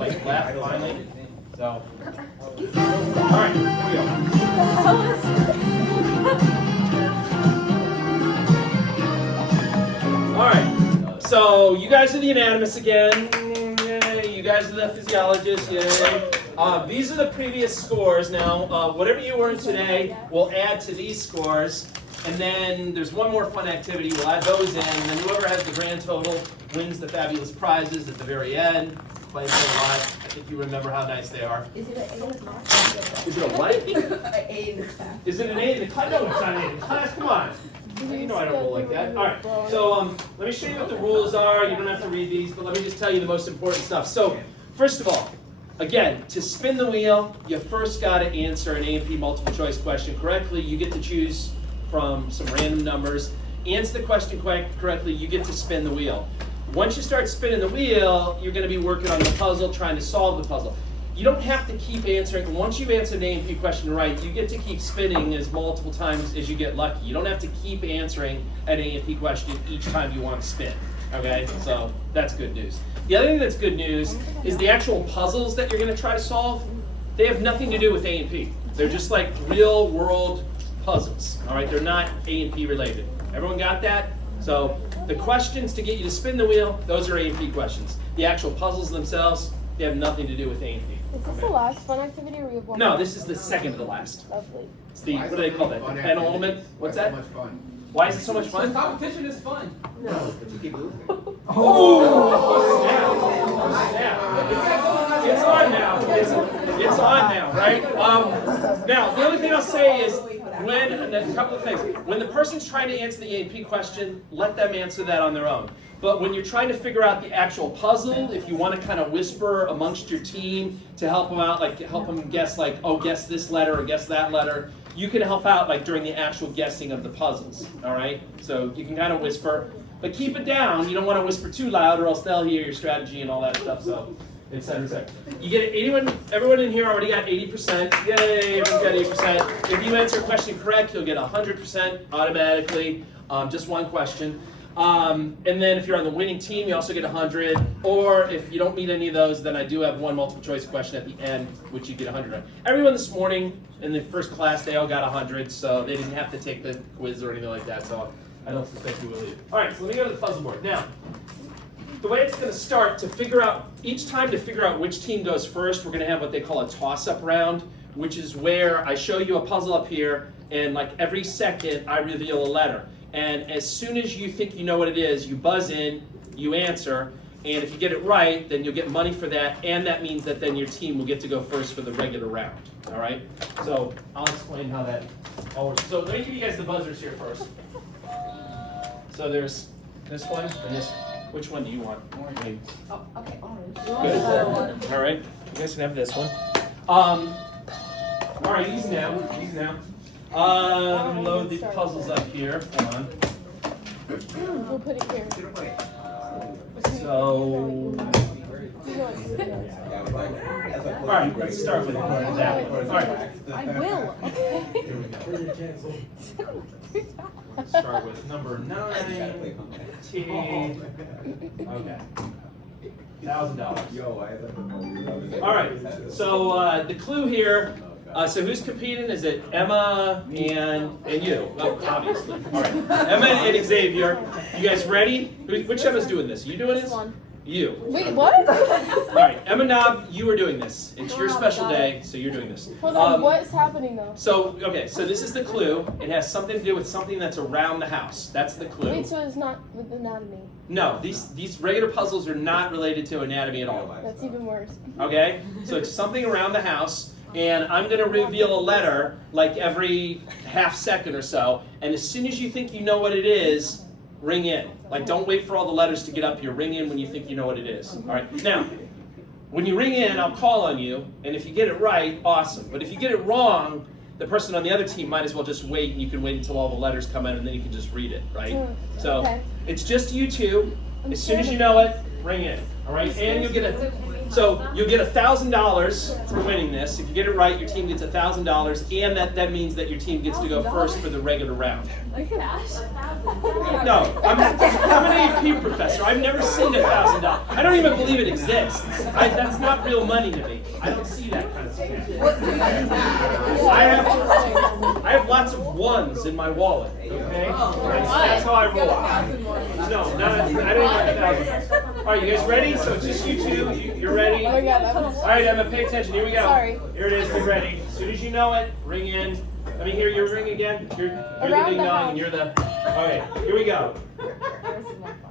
like left finally. So, all right, here we go. All right, so you guys are the anatomists again. Yay. You guys are the physiologists. Yay. These are the previous scores. Now, whatever you earned today, we'll add to these scores. And then there's one more fun activity. We'll add those in. And then whoever has the grand total wins the fabulous prizes at the very end. Play for a lot. I think you remember how nice they are. Is it an A in the class? Is it a what? An A in the class. Is it an A in the class? No, it's not an A in the class. Come on. You know I don't roll like that. All right. So let me show you what the rules are. You don't have to read these, but let me just tell you the most important stuff. So first of all, again, to spin the wheel, you first got to answer an A&P multiple choice question correctly. You get to choose from some random numbers. Answer the question correctly, you get to spin the wheel. Once you start spinning the wheel, you're going to be working on the puzzle, trying to solve the puzzle. You don't have to keep answering. Once you've answered an A&P question right, you get to keep spinning as multiple times as you get lucky. You don't have to keep answering an A&P question each time you want to spin. Okay, so that's good news. The other thing that's good news is the actual puzzles that you're going to try to solve, they have nothing to do with A&P. They're just like real world puzzles. All right, they're not A&P related. Everyone got that? So the questions to get you to spin the wheel, those are A&P questions. The actual puzzles themselves, they have nothing to do with A&P. Is this the last fun activity or we have one No, more? this is the second to the last. Lovely. It's the, what do they call that? The penultimate? What's that? Much fun. Why is it so much fun? Competition is fun. No. But you keep losing. Oh, snap. It's on now. It's on now, right? Now, the other thing I'll say is, a couple of things. When the person's trying to answer the A&P question, let them answer that on their own. But when you're trying to figure out the actual puzzle, if you want to kind of whisper amongst your team to help them out, like help them guess, like, oh, guess this letter or guess that letter, you can help out like during the actual guessing of the puzzles, all right? So you can kind of whisper, but keep it down. You don't want to whisper too loud or else they'll hear your strategy and all that stuff, so et cetera, et cetera. You get everyone in here already got 80%. Yay, everyone's got 80%. If you answer a question correct, you'll get 100% automatically, just one question. And then if you're on the winning team, you also get 100. Or if you don't meet any of those, then I do have one multiple choice question at the end, which you get 100 on. Everyone this morning in the first class, they all got 100, so they didn't have to take the quiz or anything like that, so I don't suspect you will either. All right, so let me go to the puzzle board. Now, the way it's going to start, to figure out, each time to figure out which team goes first, we're going to have what they call a toss-up round, which is where I show you a puzzle up here, and like every second, I reveal a letter. And as soon as you think you know what it is, you buzz in, you answer, and if you get it right, then you'll get money for that, and that means that then your team will get to go first for the regular round, all right? So I'll explain how that all works. So let me give you guys the buzzers here first. So there's this one and this. Which one do you want? Oh, okay, orange. Good. All right, you guys can have this one. All right, these now. Load these puzzles up here. Hold on. We'll put it here. So, all right, let's start with that. All right, I will. let's start with number 9. T. Okay. $1,000. All right. So the clue here. So who's competing? Is it Emma and you? Oh, obviously. All right. Emma and Xavier. You guys ready? Which Emma's doing this? You doing this? You. Wait, what? All right. Emma Knob, you are doing this. It's your special day, so you're doing this. Hold on, what's happening though? So, okay, so this is the clue. It has something to do with something that's around the house. That's the clue. Wait, so it's not with anatomy. No, these regular puzzles are not related to anatomy at all. That's even worse. Okay? So it's something around the house, and I'm going to reveal a letter like every half second or so, and as soon as you think you know what it is, ring in. Like, don't wait for all the letters to get up here. Ring in when you think you know what it is. All right? Now, when you ring in, I'll call on you, and if you get it right, awesome. But if you get it wrong, the person on the other team might as well just wait, and you can wait until all the letters come in, and then you can just read it, right? So Okay. it's just you two. As soon as you know it, ring in. All right? And you'll get a So you'll get $1,000 for winning this. If you get it right, your team gets $1,000, and that means that your team gets to go first for the regular round. No, I'm an AP professor. I've never seen $1,000. I don't even believe it exists. That's not real money to me. I don't see that kind of stuff. I have lots of ones in my wallet. Okay, that's how I roll. No, I don't even have $1,000. All right, you guys ready? So it's just you two. You're ready. Oh my God, that was. All right, Emma, pay attention. Here we go. Sorry. Here it is. Be ready. As soon as you know it, ring in. Let me hear your ring again. You're the Around ding the dong, house. and you're the. All right, here we go.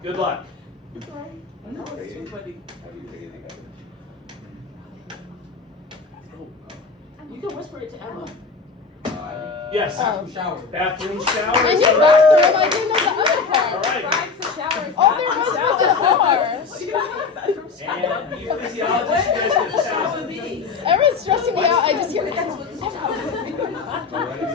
Good luck. You can whisper it to Emma. Yes. Oh. Shower. Bathroom, shower. In is your correct. bathroom, I didn't know the other All part. right. Oh, there was a And you physiologists, you guys get $1,000. Everyone's stressing me out. I just hear.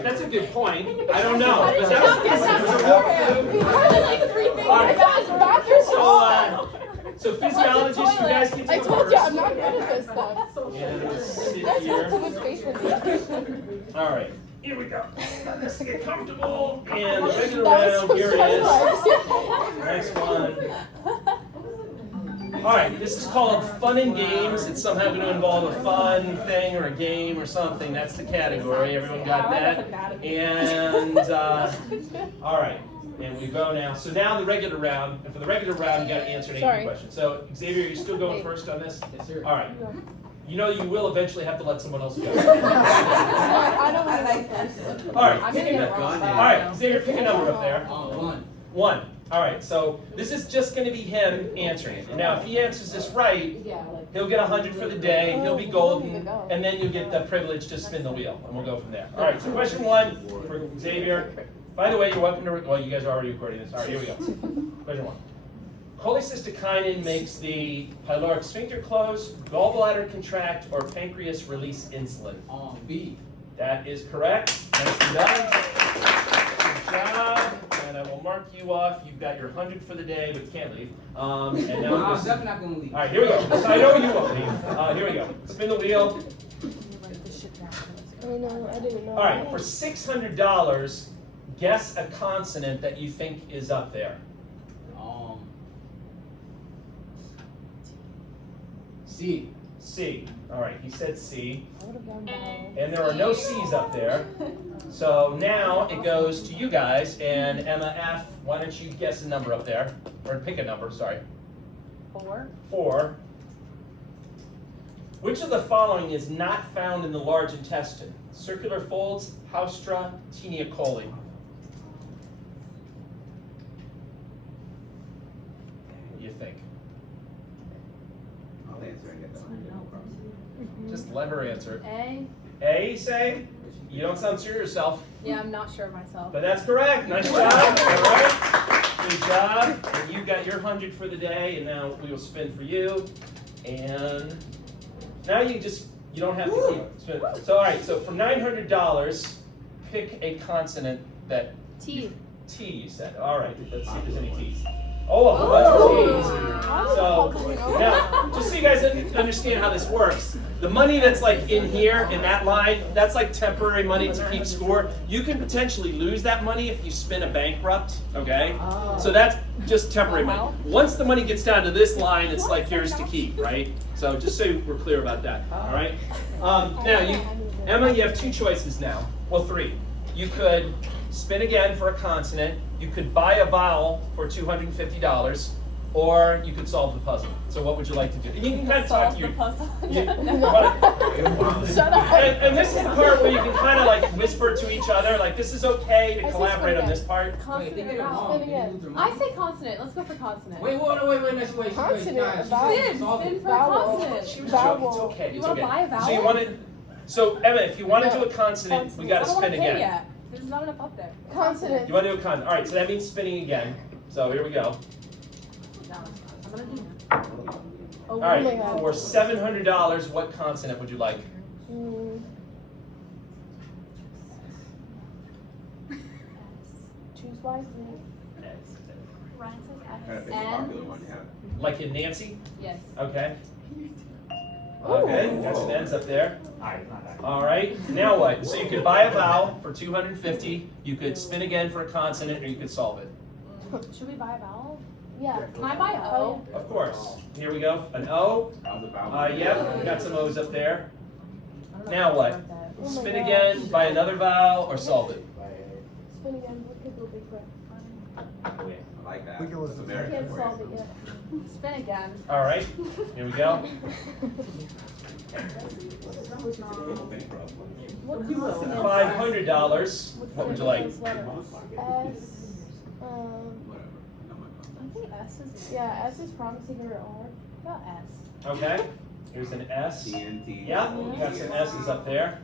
That's a good point. I don't know. How did you That not get was that a beforehand? walkthrough. We heard like 3 things. All right. I got his bathroom. So physiologists, you guys get to I go told first. you I'm not good at this stuff. And let's sit That's here. not too much space for me. All right. Here we go. Let's get comfortable. And the That regular was round, so here it stressful. is. Next one. All right, this is called Fun and Games. It's somehow going to involve a fun thing or a game or something. That's the category. Everyone got that? And, all right. And we go now. So now the regular round. And for the regular round, you got to answer an AP Sorry. question. So, Xavier, you're still going first on this? Yes, sir. All right. You know you will eventually have to let someone else go. I don't like that. All right. I'm pick gonna a- get All wrong. right, Xavier, pick a number up there. One. 1. All right, so this is just going to be him answering it. And now, if he answers this right, he'll get 100 for the day, he'll be golden, and then you'll get the privilege to spin the wheel, and we'll go from there. All right, so question 1 for Xavier. By the way, you're welcome to, well, you guys are already recording this. All right, here we go. Question 1. Cholecystokinin makes the pyloric sphincter close, gallbladder contract, or pancreas release insulin. B. That is correct. Nicely done. Good job. And I will mark you off. You've got your 100 for the day, but you can't leave. And now I'm this, definitely not gonna leave. all right, here we go. So I know you won't leave. Here we go. Spin the wheel. I know, I didn't know. All right, for $600, guess a consonant that you think is up there. C. C. All right, he said C. I would have gone vowel. And there are no C's up there. So now it goes to you guys, and Emma F., why don't you guess a number up there? Or pick a number, sorry. 4. 4. Which of the following is not found in the large intestine? Circular folds, haustra, tinea coli. What do you think? I'll answer and get that. Just let her answer. A? A, you say? You don't sound sure yourself, Yeah, I'm not sure of myself. but that's correct. Nice job. All right. Good job. And you got your 100 for the day, and now we will spin for you. And now you don't have to keep spinning. So, all right, so for $900, pick a consonant that T. T, you said. All right, let's see if there's any T's. Oh, a whole bunch of T's. So, now, just so you guys understand how this works, the money that's like in here, in that line, that's like temporary money to keep score. You can potentially lose that money if you spin a bankrupt, okay? So that's just temporary money. Once the money gets down to this line, it's like yours to keep, right? So just so we're clear about that, all right? Now, Emma, you have 2 choices now. Well, 3. You could spin again for a consonant. You could buy a vowel for $250, or you could solve the puzzle. So what would you like to do? And you can kind of talk to your... Shut up. And this is the part where you can kind of like whisper to each other, like this is okay to collaborate on this part. Wait, they get it Spin wrong. They again. lose their I mind. say consonant. Let's go for consonant. Wait, wait. Consonant, Nah, vowel. Spin solve for it. Vowel. consonant. She was Vowel. joking. It's okay. You It's wanna okay. buy a vowel? So you wanted. So Emma, if you want to do a consonant, we got I to don't want spin to pay again. yet. There's not enough up there. Consonant. You want to do a consonant? All right. So that means spinning again. So here we go. No, I'm gonna do that. All my right. God. For $700, what consonant would you like? Mm. Choose wisely. Kind of pick a popular one, yeah. Like in Nancy? Yes. Okay. Okay, got some ends up there. All right, now what? So you could buy a vowel for 250, you could spin again for a consonant, or you could solve it. Should we buy a vowel? Yeah. Can I buy O? Of course. Here we go. An O. Yep, we got some O's up there. I don't know Now if I what? want that. Oh my Spin gosh. again, buy another vowel, or solve it. Spin again. Look at the big quick. I like that. We can listen It's to I American can't for you. solve it yet. Spin again. All right, here we go. What consonant? $500. What would you like? S. I think S is. Yeah, S is promising or R. About S. Okay, here's an S. TNT. Yeah, you got some S's up there.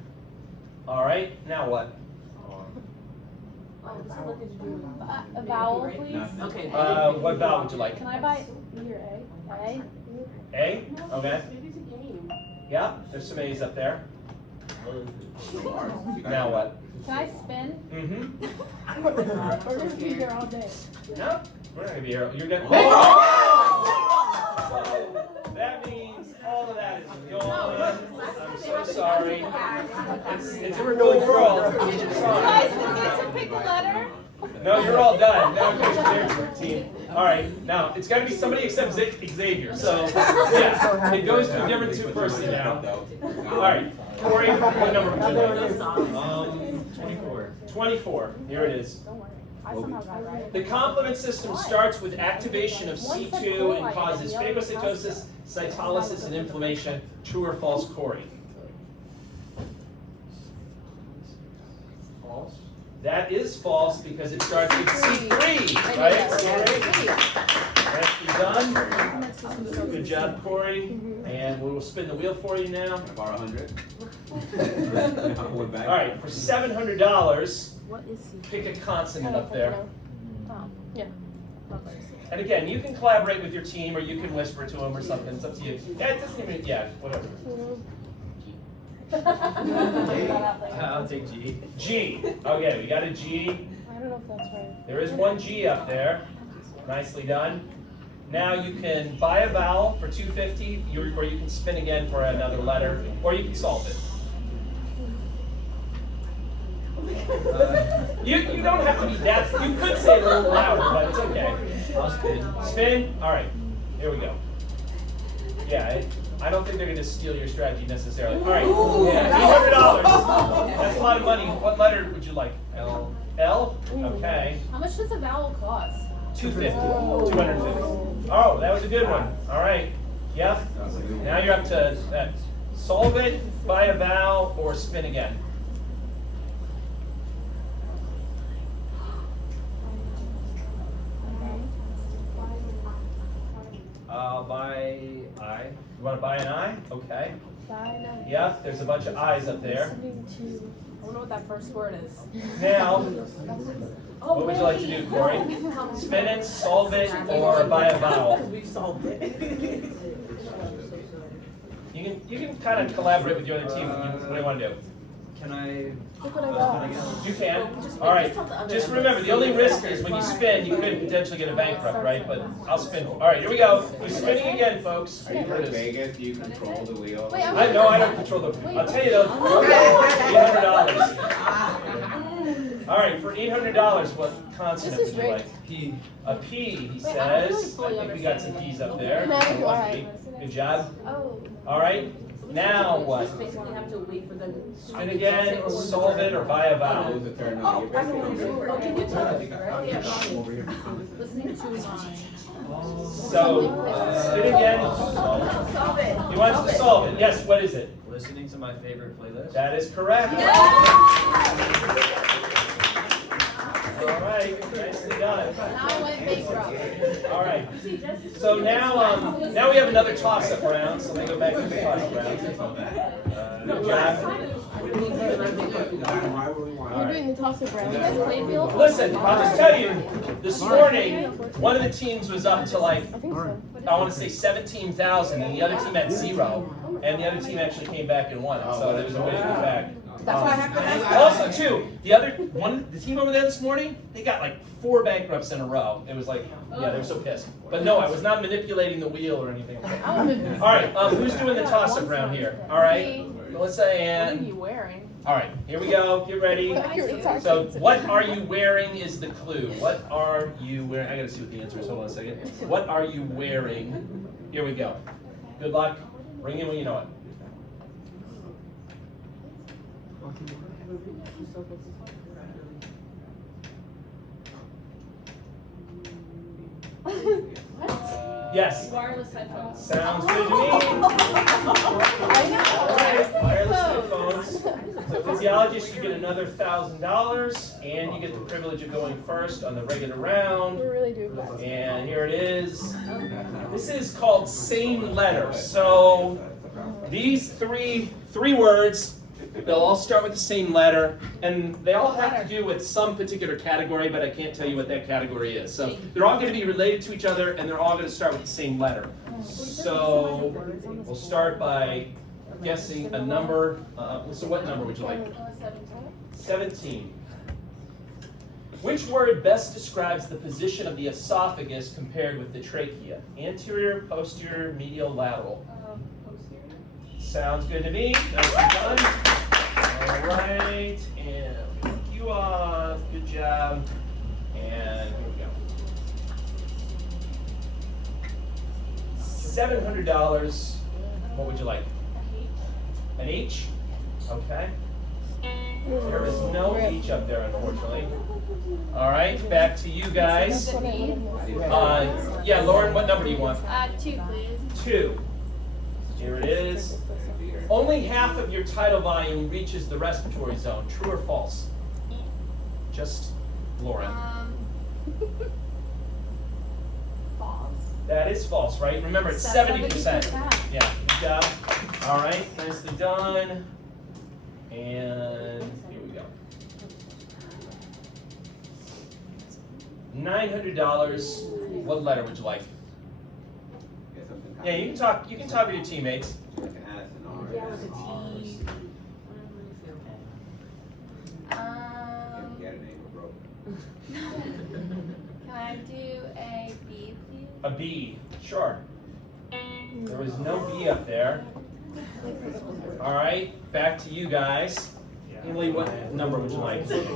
All right, now what? Oh, this one look at you. A vowel, please. Nothing. Okay. What vowel would you like? Can I buy E or A. A? A? Okay. Maybe it's a game. Yeah, there's some A's up there. Now what? Can I spin? Mm-hmm. We're gonna be here all day. No, we're not gonna be here. You're gonna. That means all of that is gone. I'm so sorry. It's a real world. You guys can get to pick a letter? No, you're all done. Now it's their routine. All right, now it's got to be somebody except Xavier. So yeah, it goes to a different two-person now. All right, Corey, what number would you like? 24. 24. Here it is. Don't worry. I somehow got it right. The complement system starts with activation of C2 and causes phagocytosis, cytolysis, and inflammation. True or false, Corey? False. That is false because it starts with C3, right? Nicely done. Good job, Corey. And we will spin the wheel for you now. Can I borrow 100? All right, for $700, What is C? pick a consonant up there. Oh. Yeah. And again, you can collaborate with your team, or you can whisper to them or something. It's up to you. Yeah, it doesn't even. Yeah, whatever. I'll take G. G. Okay, we got a G. I don't know if that's right. There is one G up there. Nicely done. Now you can buy a vowel for $250, or you can spin again for another letter, or you can solve it. You don't have to be that. You could say it a little louder, but it's okay. I'll spin. Spin. All right. Here we go. Yeah. I don't think they're going to steal your strategy necessarily. All right. $800. That's a lot of money. What letter would you like? L. L? Okay. How much does a vowel cost? $250. $250. Oh, that was a good one. All right. Yep. Now you're up to solve it, buy a vowel, or spin again. I'll buy I. You want to buy an I? Okay. Cyanide. Yep. There's a bunch of I's up there. Listening to. I wonder what that first word is. Now, what would you like to do, Corey? Spin it, solve it, or buy a vowel? We solved it. You can kind of collaborate with your other team. What do you want to do? Can I? Look what I got. You can. All right. Just remember, the only risk is when you spin, you could potentially get a bankrupt, right? But I'll spin. All right, here we go. We're spinning again, folks. Are you Here in it is. Vegas? Do you control the wheel? Wait, I know I don't control the. I'll tell you though. $800. All right, for $800, what consonant This is would you great. like? P. A P, he Wait, I don't really says. fully I think we got some P's up there. Neither do One I. P. Good job. Oh. All right. Now what? Just basically have to wait for them. Spin again, solve it, or buy a Lose vowel. a turn. Oh, I don't want to. Oh, can you tell us? Oh, yeah. Over here. Listening to is on. So, spin again. Solve it. He wants to solve it. Yes, what is it? Listening to my favorite playlist. That is correct. All right, nicely done. Now I went bankrupt. All right. So now we have another toss-up round. So let me go back to the toss-up round. Good job. Why would we want? We're doing the toss-up round. You guys play field? Listen, I'll just tell you. This morning, one of the teams was up to like I think so. I want to say 17,000, and the other team had 0. And the other team actually came back and won it, so it was a way to get back. That's why I have to ask. Also, too, the team over there this morning, they got like 4 bankrupts in a row. It was like, yeah, they were so pissed. But no, I was not manipulating the wheel or anything like that. All right, who's doing the toss-up round here? All right, Melissa What are and. you wearing? All right, here we go. Get ready. So, what are you wearing is the clue. What are you wearing? I gotta see what the answer is. Hold on a second. What are you wearing? Here we go. Good luck. Ring in when you know it. Yes. Wireless headphones. Sounds good to me. Alright, wireless headphones. So physiologist, you get another $1,000, and you get the privilege of going first on the regular round. We really do. And here it is. This is called same letter. So these three words, they'll all start with the same letter, and they all have to do with some particular category, but I can't tell you what that category is. So they're all going to be related to each other, and they're all going to start with the same letter. So we'll start by guessing a number. So what number would you like? 17. Which word best describes the position of the esophagus compared with the trachea? Anterior, posterior, medial, lateral. Posterior. Sounds good to me. Nicely done. All right, and we'll kick you off. Good job. And here we go. $700. What would you like? An H? Okay. There is no H up there, unfortunately. All right, back to you guys. Yeah, Lauren, what number do you want? 2, please. 2. Here it is. Only half of your tidal volume reaches the respiratory zone. True or false? Just Lauren. False. That is false, right? Remember, it's 70%. Yeah, good job. All right, nicely done. And here we go. $900. What letter would you like? Get something Yeah, you can talk. You can talk to your teammates. like an S and R. Yeah, with a T. Get a name of broke. Can I do a B, please? A B, sure. There was no B up there. All right, back to you guys. Emily, what number would you like? I just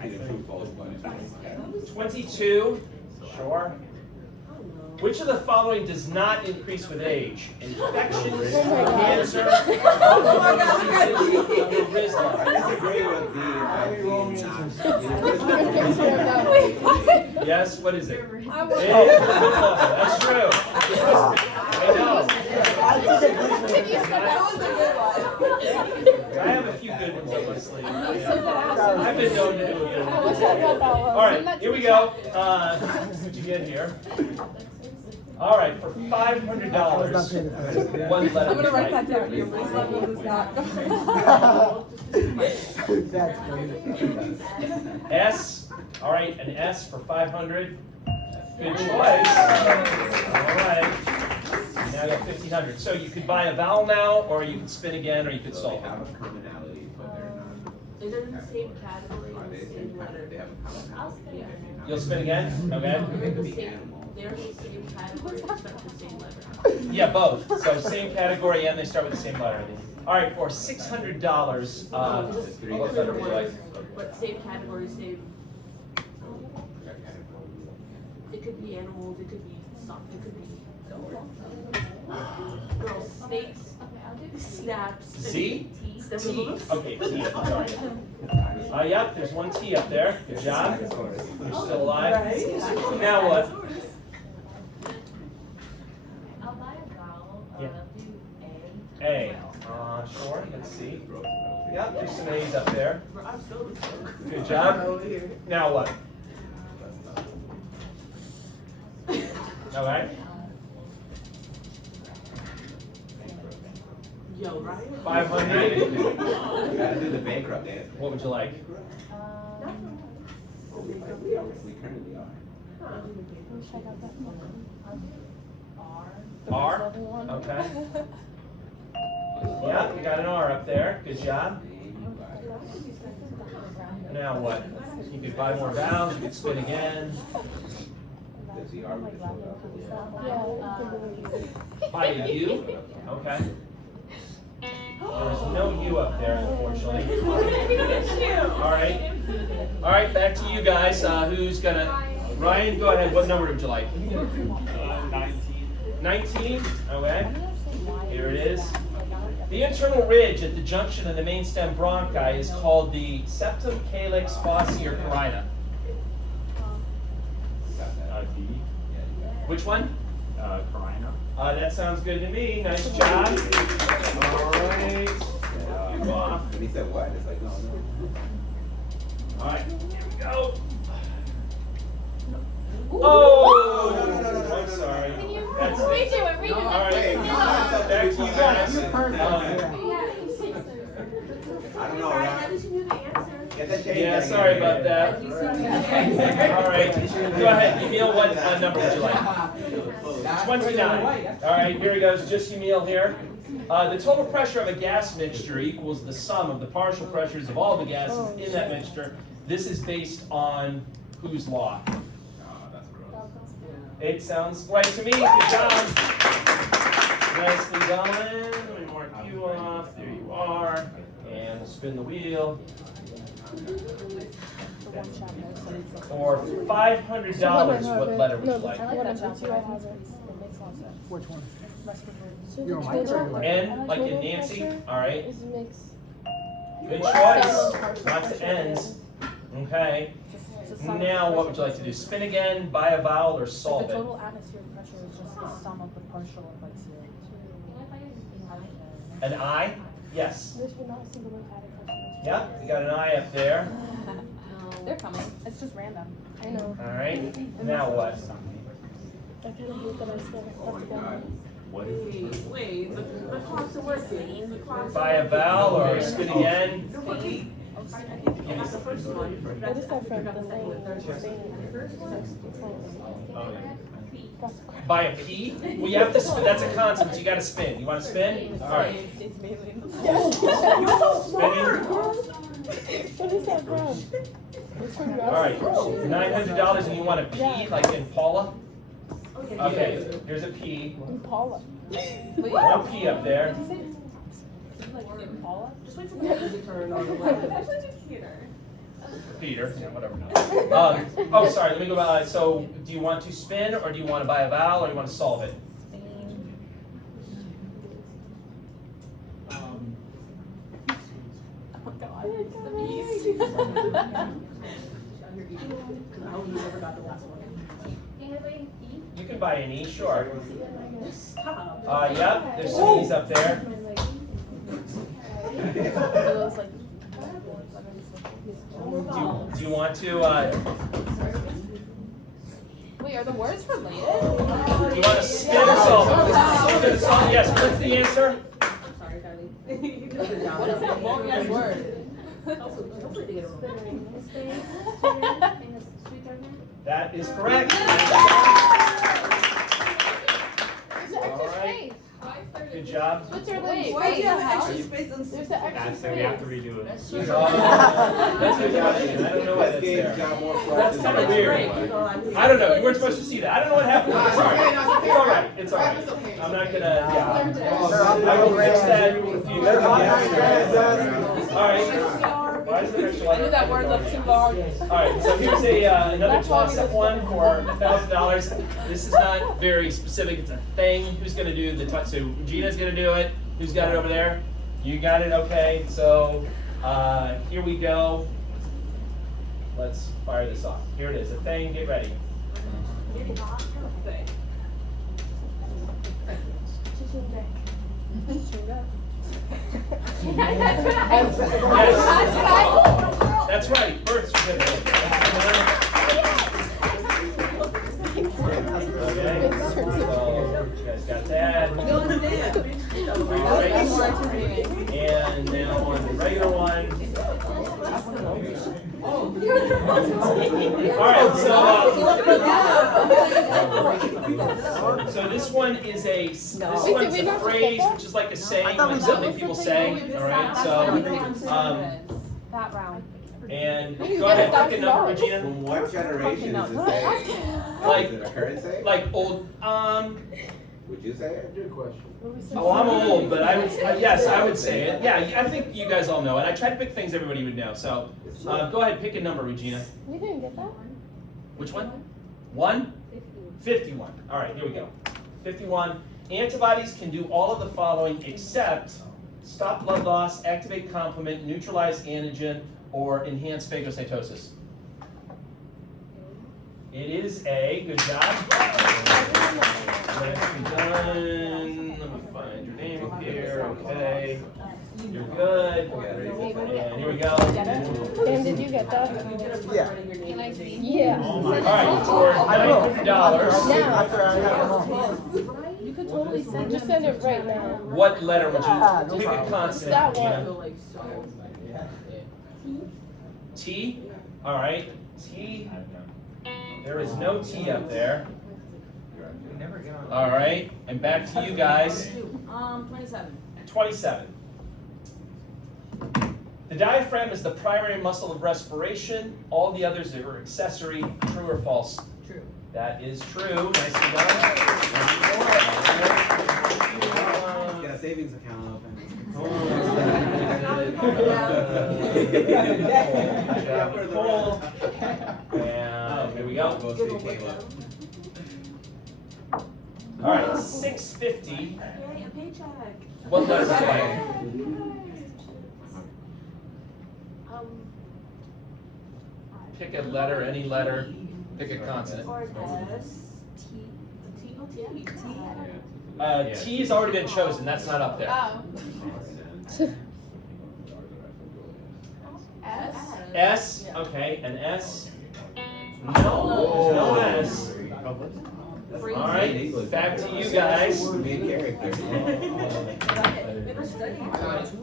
need a true false button. 22, sure. Which of the following does not increase with age? Infections, cancer, or Rizla? I disagree with the Yes, what is it? It is I lipid level. That's true. I know. I have a few good ones up my sleeve. Yeah. I've been known to do a good one. All right, here we go. What'd you get here? All right, for $500, one letter. I'm gonna write that right? down. Your voice level is not S. All right, an S for 500. Good choice. All right. Now you have 1,500. So you could buy a vowel now, or you could spin again, or you could So solve they it. have a commonality, but they're not. They're in the same category, Are they the same same kind letter. of, they have a commonality? You'll spin again? Okay. They're It could the be same, animal. they're the same category, they start with the same letter. Yeah, both. So same category, and they start with the same letter. All right, for $600, what letter would you like? But same category, same, it could be animals, it could be something, it could be. Girls, snakes, snaps. Z? T. Snapple. Okay, T. Sorry. Yep, there's one T up there. Good job. You're still alive. Now what? I'll buy a vowel. Yeah. Do A. A. Sure. Let's see. Yep, there's some A's up there. I'm still the Good job. Now what? Okay. Yo, right? 500. You gotta do the bankrupt dance. What would you like? We currently are. R. Okay. Yeah, you got an R up there. Good job. Now what? You could buy more vowels. You could spin again. Does the R really show up? By a U. Okay. There's no U up there, unfortunately. All right. All right, back to you guys. Who's gonna? Ryan, go ahead. What number would you like? 19. Okay. Here it is. The internal ridge at the junction of the main stem bronchi is called the septum calyx fauci or carina. D. Which one? Carina. That sounds good to me. Nice job. All right. You off. When he said what? It's like, no. All right. Here we go. Oh! No. I'm sorry. Can you That's redo it. it? Redo it. All right. Hey, Back to you guys. I don't know, At Ryan. least you knew the answer. Get that change Yeah, back sorry in. about that. All right. Go ahead. Emil, what number would you like? 29. All right, here he goes. Just Emil here. The total pressure of a gas mixture equals the sum of the partial pressures of all the gases in that mixture. This is based on whose law? Oh, that's gross. It sounds right to me. Good job. Nicely done. Let me mark you off. There you are. And we'll spin the wheel. For $500, what letter would you like? Which one? N, like in Nancy? All right. Good choice. Lots of N's. Okay. Now, what would you like to do? Spin again, buy a vowel, or solve The it? total atmospheric pressure is just the sum of the partial of like zero. An I? Yes. Yep, you got an I up there. They're coming. It's just random. I know. All right. Now what? Wait, the clocks are working. The clocks Buy a vowel or spin again? The first one. What is that from? Buy a P? Well, you have to spin. That's a consonant. You got to spin. You want to spin? All right. Spinning. What is that from? All right. $900, and you want a P, like in Paula? Okay. Here's a P. Paula. One P up there. Paula? Just wait for the music turn on the left. Peter. Yeah, whatever. Oh, sorry. Let me go back. So, do you want to spin, or do you want to buy a vowel, or do you want to solve it? I hope you never got the last one. You can buy an E, sure. Stop. Yep. There's some E's up there. Do you want to? Wait, are the words related? Do you want to spin or solve it? Spin or solve? Yes. What's the answer? I'm sorry, darling. What is that long ass word? Hopefully they get it wrong. That is correct. All right. Good job. Switzerland. Why do you have extra There's space on the extra So we have to redo it. That's a good question. I don't know why that's Gave there. John more That's practice kind than of I weird. did. I don't know. You weren't supposed to see that. I don't know what happened. It's all right. It's all right. It's all right. I'm not gonna. Yeah. I will fix that in the future. All right. Why is there extra I knew that word looked too long. All right, so here's another toss-up one for $1,000. This is not very specific. It's a thing. Who's going to do the toss? So Gina's going to do it. Who's got it over there? You got it. Okay. So here we go. Let's fire this off. Here it is. A thing. Get ready. Yes. That's right. Birth certificate. Okay. So you guys got that. And now on the regular one. All right. So this one This Wait, one's did we a not just phrase, get that? which is like a I saying, thought we like did. something people say, all right, so, That round. and You go get ahead, pick a number, $1,000. Regina. From what generation is No, this no, say? Like- Is it a current say? Like old, Would you say it? Good question. oh, I'm old, but I would, yes, I would say it. Yeah, I think you guys all know it. I tried to pick things everybody would know, so, go ahead, pick a number, Regina. You didn't get that? Which one? 1? 51. All right, here we go. 51. Antibodies can do all of the following except stop blood loss, activate complement, neutralize antigen, or enhance phagocytosis. It is A. Good job. Nicely done. Let me find your name up here. Okay. You're good. And here we go. Dan, did you get that? Yeah. Can I see? Yeah. All right, for $900. Now. After I have them all. You could totally send. Just send it right now. What letter would you pick a consonant? That Regina? one. T? All right. T. There is no T up there. All right. And back to you guys. 27. 27. The diaphragm is the primary muscle of respiration. All the others are accessory. True or false? True. That is true. Nicely done. Get a savings account open. Good job, Nicole. And here we go. Go see Caleb. All right, 650. Yay, a paycheck. What letter would you like? Pick a letter, any letter. Pick a consonant. Or S. T. T. Oh, T. T. T has already been chosen. That's not up there. Oh. S. S. Okay, an S. No, no S. All right, back to you guys. All Main character.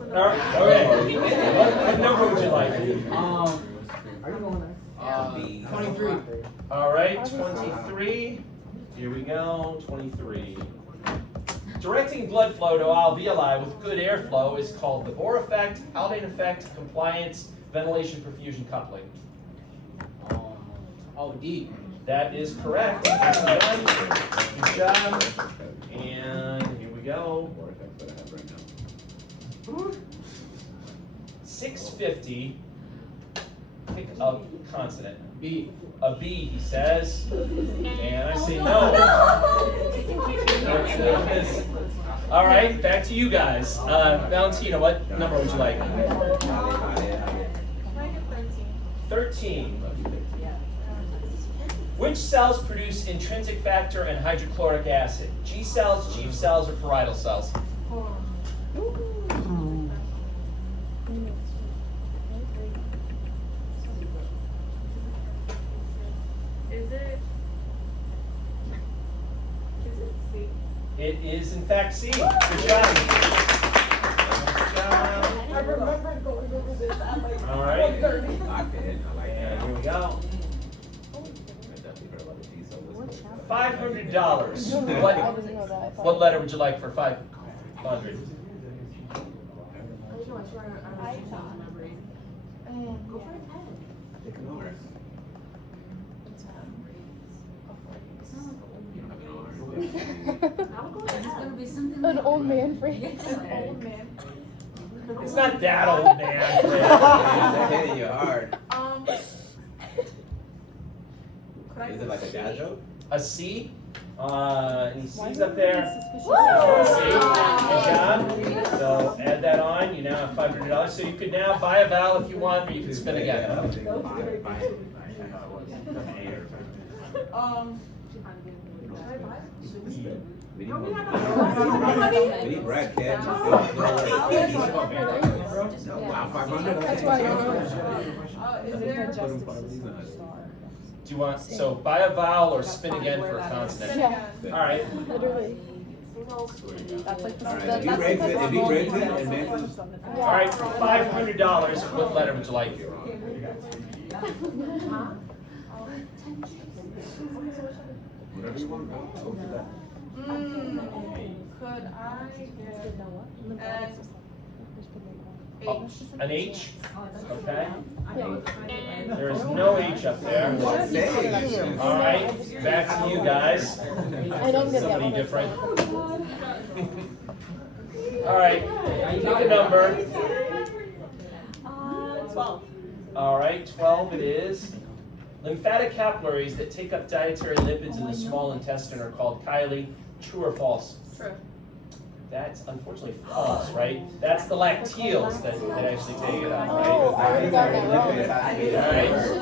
right, okay. What number would you like? B. 23. All right, 23. Here we go, 23. Directing blood flow to alveoli with good airflow is called the Bohr effect, Haldane effect, compliance, ventilation, perfusion, coupling. Oh, D. That is correct. Nicely done. Good job. And here we go. 650. Pick a consonant. B. A B, he says. And I say no. All right, back to you guys. Valentina, what number would you like? 13. Which cells produce intrinsic factor and hydrochloric acid? G cells, G cells, or parietal cells? Is it? C? It is, in fact, C. Good job. Good job. I remember going over this at like All right. 1:30. Locked in. I like And that. here we go. I definitely heard about the G, so let's go. $500. I What, didn't know that. I thought- what letter would you like for 500? I don't know, I swear I was just remembering. Go for an N. Pick an R. I'll go with N. An old man phrase. Old man. It's not that old, man. They're hitting you hard. Could I Is it like a dad joke? A C. Any C's up there? Suspicious. C. Good job. So add that on. You now have $500. So you could now buy a vowel if you want, or you can spin again. We need bread, kid. Wow, 500. That's why I don't know. Is there Do you want, so buy a vowel or spin again for a consonant? Yeah, All right. literally. That's like All right, if he breaks it, and Mantis. All right, for $500, what letter would you like? Whatever you want. Could I get an Oh, H? an H? Okay. Yeah. There is no H up there. All right, back to you guys. I don't get that Somebody one. different. All right, pick a number. 12. All right, 12 it is. Lymphatic capillaries that take up dietary lipids in the small intestine are called chyli. True or false? True. That's unfortunately false, right? That's the lacteals that actually take it up, Oh, right? I already got that wrong. All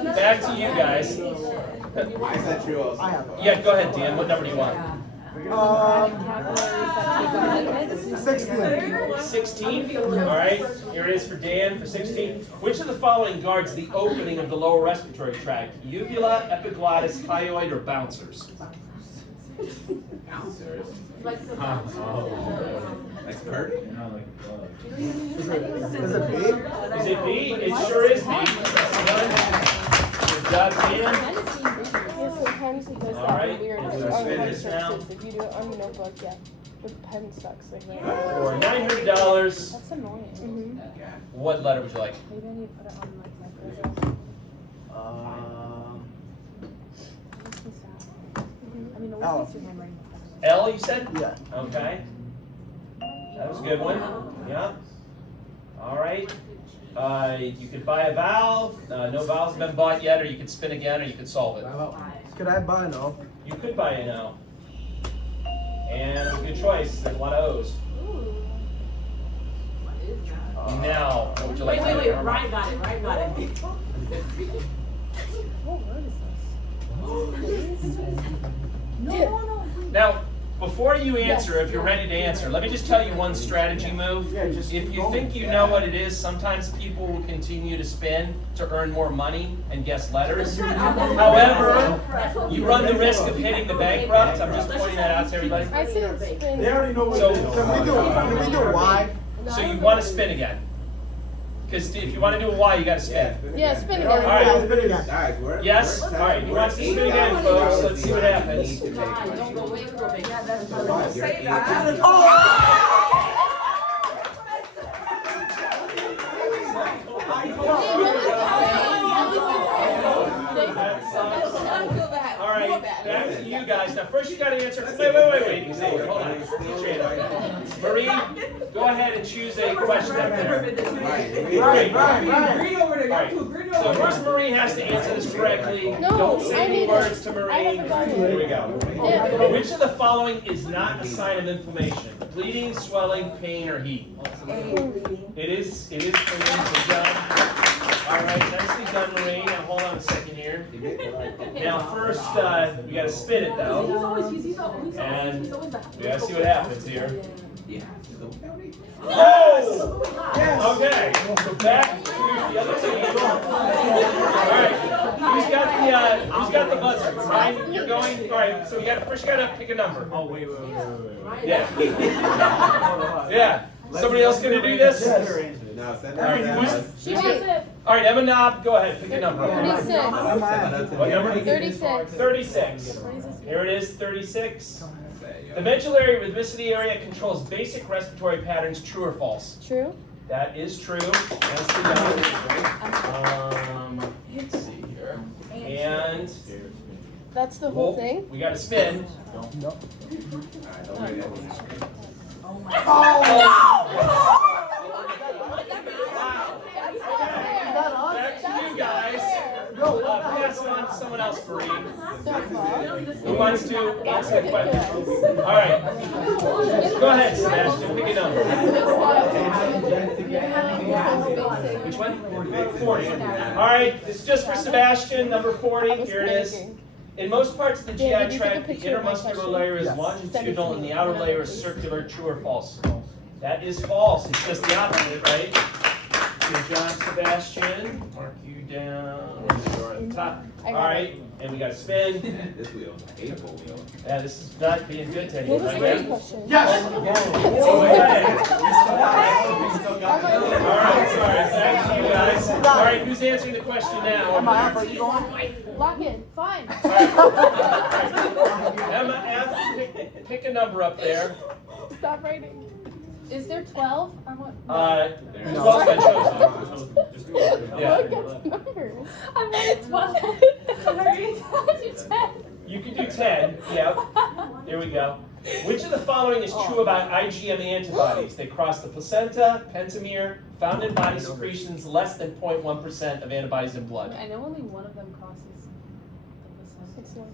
right, back to you guys. I said true also. Yeah, go ahead, Dan. What number do you want? 16. 16? All right, here it is for Dan for 16. Which of the following guards the opening of the lower respiratory tract? Uvula, epiglottis, hyoid, or bouncers? Bouncers. Like the Like Purdy? Is it B? Is it B? It sure is B. Good job, Dan. Yeah, sometimes it does All that right, weird and on we're spinning other this now. surfaces. If you do it on your notebook, yeah, the pen sucks like that. For $900, That's annoying. what letter would you like? Maybe I need to put it on like my browser. Makes me sad. I mean, L. what's your handwriting? L, you said? Yeah. Okay. That was a good one. Yeah. All right. You could buy a vowel. No vowels have been bought yet, or you could spin again, or you could solve it. Could I buy no? You could buy a no. And it's a good choice. There's a lot of O's. Now, what would you like to do? Ryan got it. Ryan got it. What word is this? Now, before you answer, if you're ready to answer, let me just tell you one strategy move. If you think you know what it is, sometimes people will continue to spin to earn more money and guess letters. However, you run the risk of hitting the bankrupt. I'm just pointing that out to everybody. I said it's been. They already know what So- it is. Can we do Y? So you want to spin again. Because if you want to do a Y, you got to spin. Yeah, spin All again. right. Guys, we're Yes? All right, you want to spin again, folks. Let's see what happens. Don't go away, go away. Yeah, that's Don't say that. All right, back to you guys. Now, first you got to answer. Wait. Hold on. Marie, go ahead and choose a question. Right. So first, Marie has to answer this correctly. No, Don't say I any need words it. to I Marie. haven't done it. Here we go. Yeah. Which of the following is not a sign of inflammation? Bleeding, swelling, pain, or heat? It is clean. Good job. All right, nicely done, Marie. Now hold on a second here. Now first, we got to spin it though, and we got to see what happens here. Oh! Okay, so back to the other team. All right, who's got the buzzer? Ryan, you're going. All right, so first you got to pick a number. Oh, wait. Yeah. Yeah. Somebody else gonna do this? No, send All right, that. She has it. All right, Emma Knob, go ahead, pick a number. 36. What number? 36. 36. Here it is, 36. The medullary rhythmicity area controls basic respiratory patterns, true or false? True. That is true. Nicely done. Let's see here. And That's the whole well, thing. we got to spin. Back to you guys. Pass it on to someone else, Marie. Who wants to answer the question? All right. Go ahead, Sebastian. Pick a number. Which one? 40. All right. This is just for Sebastian. Number 40. Here it is. In most parts of the Dan, did GI you take a tract, the picture of my intermuscular question? layer is Yes. longitudinal and the outer layer is circular. True or false? That is false. It's just the opposite, right? Good job, Sebastian. Mark you down. You're at the top. All right, and we got to spin. This wheel, I hate a full wheel. Yeah, this is not being good to What was anyone, the right? first question? Yes! All right, sorry. Back to you guys. All right, who's answering the question now? Am I up? Are you going? Lock in. Fine. Emma F, pick a number up there. Stop writing. Is there 12 or what? 12's been chosen. Yeah. Look at the numbers. I'm at 12. Sorry. I did 10. You can do 10, yep. There we go. Which of the following is true about IgM antibodies? They cross the placenta, pentamere, found in body secretions less than 0.1% of antibodies in blood. I know only one of them crosses the It's not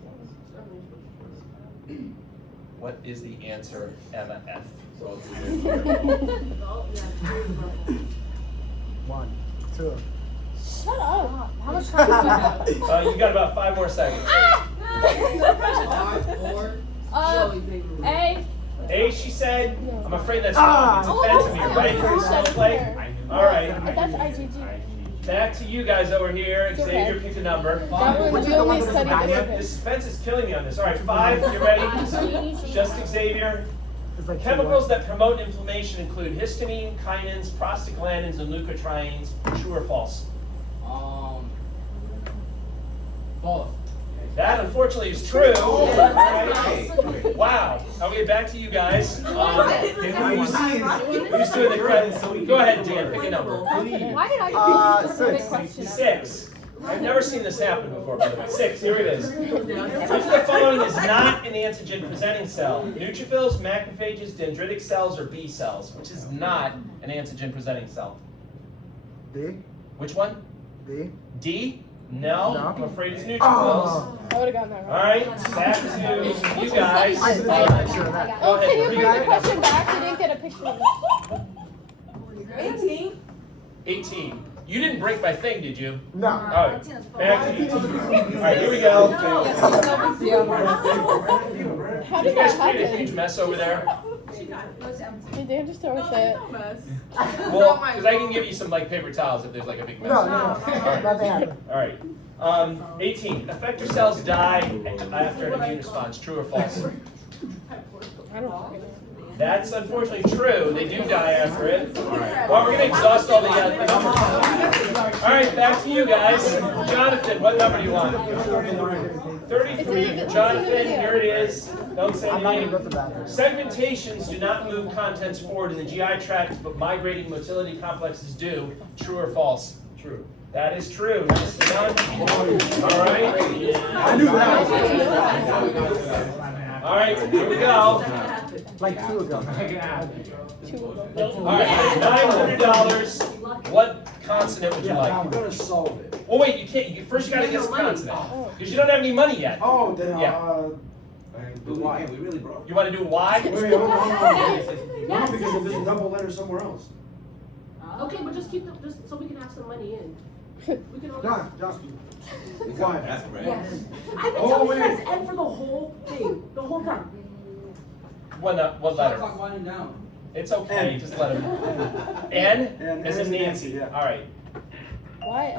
What is the answer, Emma F? So it's One, two. Shut up. How much time do we have? You got about 5 more seconds. A. A, she said. I'm afraid that's wrong. It's a pentamere, right? For the snowflake. All right. That's IgG. Back to you guys over here. Xavier, pick a number. That one, we only studied The the suspense is killing me on this. All right, 5. You ready? Just Xavier. It's like Chemicals that promote inflammation include histamine, kinins, prostaglandins, and leukotrienes. True or false? false. That unfortunately is true. All right. Wow. Okay, back to you guys. Who's doing the credit? Go ahead, Dan. Pick a number. Why did I get this question? 6. I've never seen this happen before, by the way. 6. Here it is. Which of the following is not an antigen-presenting cell? Neutrophils, macrophages, dendritic cells, or B cells? Which is not an antigen-presenting cell? D. Which one? D. D? No. No. I'm afraid it's neutrophils. Oh. I would have gotten that All wrong. right, back to you guys. I did not make sure of that. Go Oh, ahead. can you Read bring the it. question back? We didn't get a picture of it. 18. 18. You didn't break my thing, did you? No. All right, back to you. All right, here we go. How You did guys that create a huge happen? mess over there. Did Dan just throw a fit? Well, because I can give you some like paper towels if there's like a big mess. No, nothing happened. All right. 18. Effector cells die after an immune response. True or false? I don't know. That's unfortunately true. They do die after it. Well, we're going to exhaust all the numbers. All right, back to you guys. Jonathan, what number do you want? 33 for Jonathan. Here it is. Don't say I'm the not gonna name. go to the bathroom. Segmentations do not move contents forward in the GI tract, but migrating motility complexes do. True or false? True. That is true. Nicely done. All right. I knew that. All right, here we go. Like 2 ago. All right, $900. What consonant would you like? I'm gonna solve it. Well, wait, you can't. First, you gotta guess the consonant because you don't have any money yet. Oh, then Yeah. do why? We really broke. You want to do Y? Wait, hold on. No, because there's a double letter somewhere else. Okay, but just keep the, just so we can have some money in. We can always. John. Why? That's right. Yes. I've been Oh, telling you wait. guys N for the whole thing, the whole time. What letter? winding down. It's okay. N. Just let him. N N, as in Nancy. yeah. All right. Why?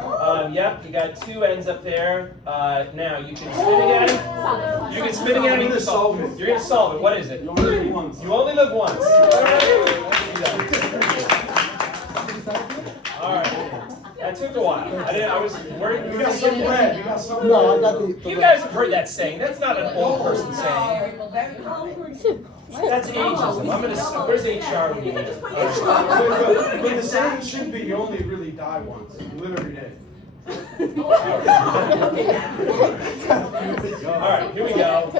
Yep. You got 2 N's up there. Now you can spin again. You can spin again. I'm You gonna can solve solve it. it. You're gonna solve it. What is it? You only live once. You only live once. All right. That took a while. I was worried. You got some bread. You got some No, I got the. You guys have heard that saying. That's not an old person saying. That's ageism. I'm gonna. Where's HR when you need it? But the saying should be you only really die once. You live every day. All right, here we go.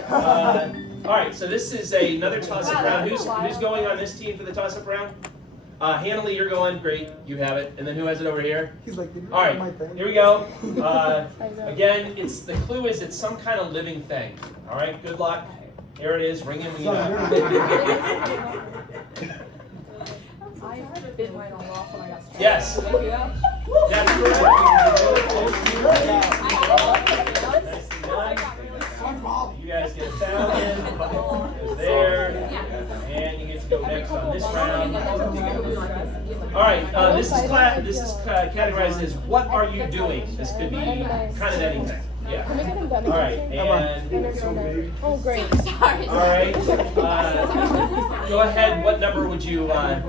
All right, so this is another toss-up round. Who's going on this team for the toss-up round? Hanley, you're going. Great, you have it. And then who has it over here? He's like, did you All get my right, thing? here we go. Again, the clue is it's some kind of living thing. All right, good luck. Here it is. Ring in when you know. I bit mine all off when I got started. Yes. That's correct. Nicely done. You guys get 1,000. Goes there. And you get to go next on this round. All right. This is categorized as what are you doing? This could be kind of anything. Yeah. Can we get him done All again? right. And Oh, great. Sorry. all right. Go ahead. What number would you like?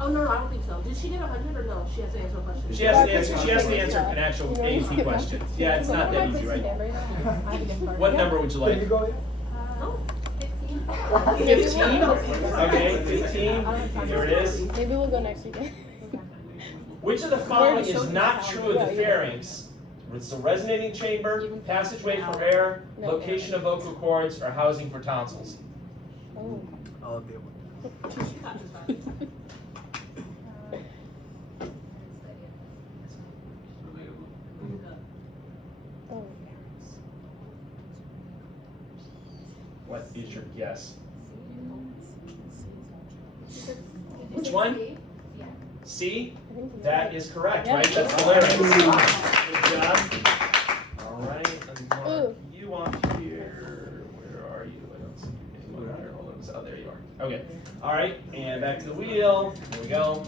Oh no, I don't think so. Did she get 100 or no? She has to answer a question. She has to answer an actual AP question. Yeah, it's not that easy, right? What number would you Did you like? go? No. 15. Okay, 15. Here it is. Maybe we'll go next weekend. Which of the following is not true of the pharynx? It's a resonating chamber, passageway for air, location of vocal cords, or housing for tonsils. Oh. All of the above. Oh. What is your guess? Which Which one? C? I think it's That is correct, Yeah. right? That's hilarious. Good job. All right, let's mark Ooh. you off here. Where are you? I don't see you anywhere here. Hold on. Oh, there you are. Okay. All right, and back to the wheel. Here we go.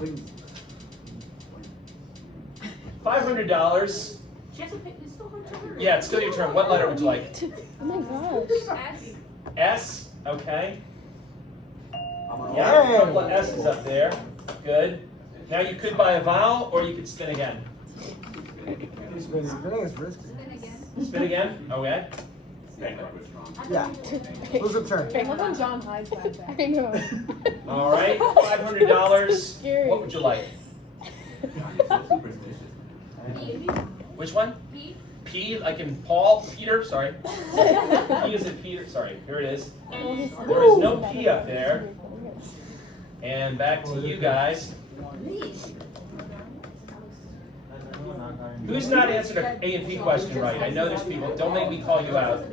$500. She has to pick, it's still her turn. Yeah, it's still your turn. What letter would you like? Oh my gosh. S. Okay. Hey. Yeah, a couple of S's up there. Good. Now you could buy a vowel, or you could spin again. Spinning is risky. Spin again. Okay. Yeah. Who's the turn? Look on John Hyde's backpack. I know. All right. $500. Scary. What would you like? Which one? P. P, like in Paul, Peter, sorry. P is in Peter, sorry, here it is. There is no P up there. And back to you guys. Who's not answered an A and P question right? I know there's people, don't make me call you out.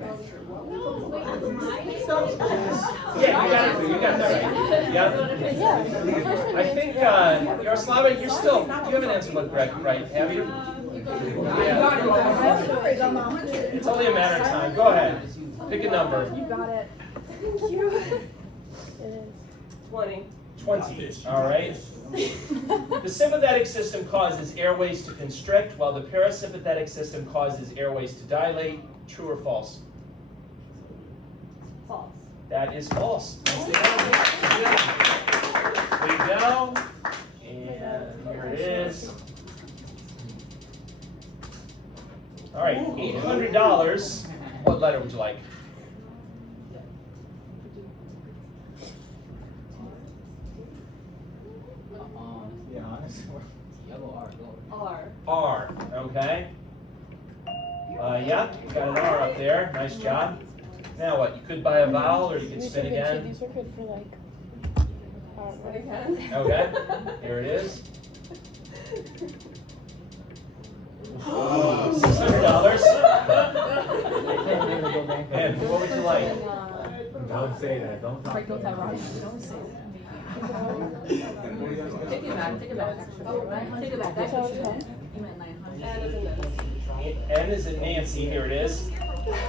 Yeah, you got that right. Yeah. Yeah. I think, Yaroslava, you're still, you haven't answered what Greg, right, have you? Yeah. It's only a matter of time. Go ahead. Pick a number. You got it. Thank you. It is. 20. 20. All right. The sympathetic system causes airways to constrict, while the parasympathetic system causes airways to dilate. True or false? False. That is false. There you go. And here it is. All right, $800. What letter would you like? Yeah, honestly. Yellow R. R, okay. Yeah, you got an R up there. Nice job. Now what? You could buy a vowel or you could spin again. These are good for like. Okay, here it is. $600. And what would you like? Don't say that. Don't talk. Take it back, take it back. Take it back, that's what you meant. You meant 900. N is in Nancy. Here it is.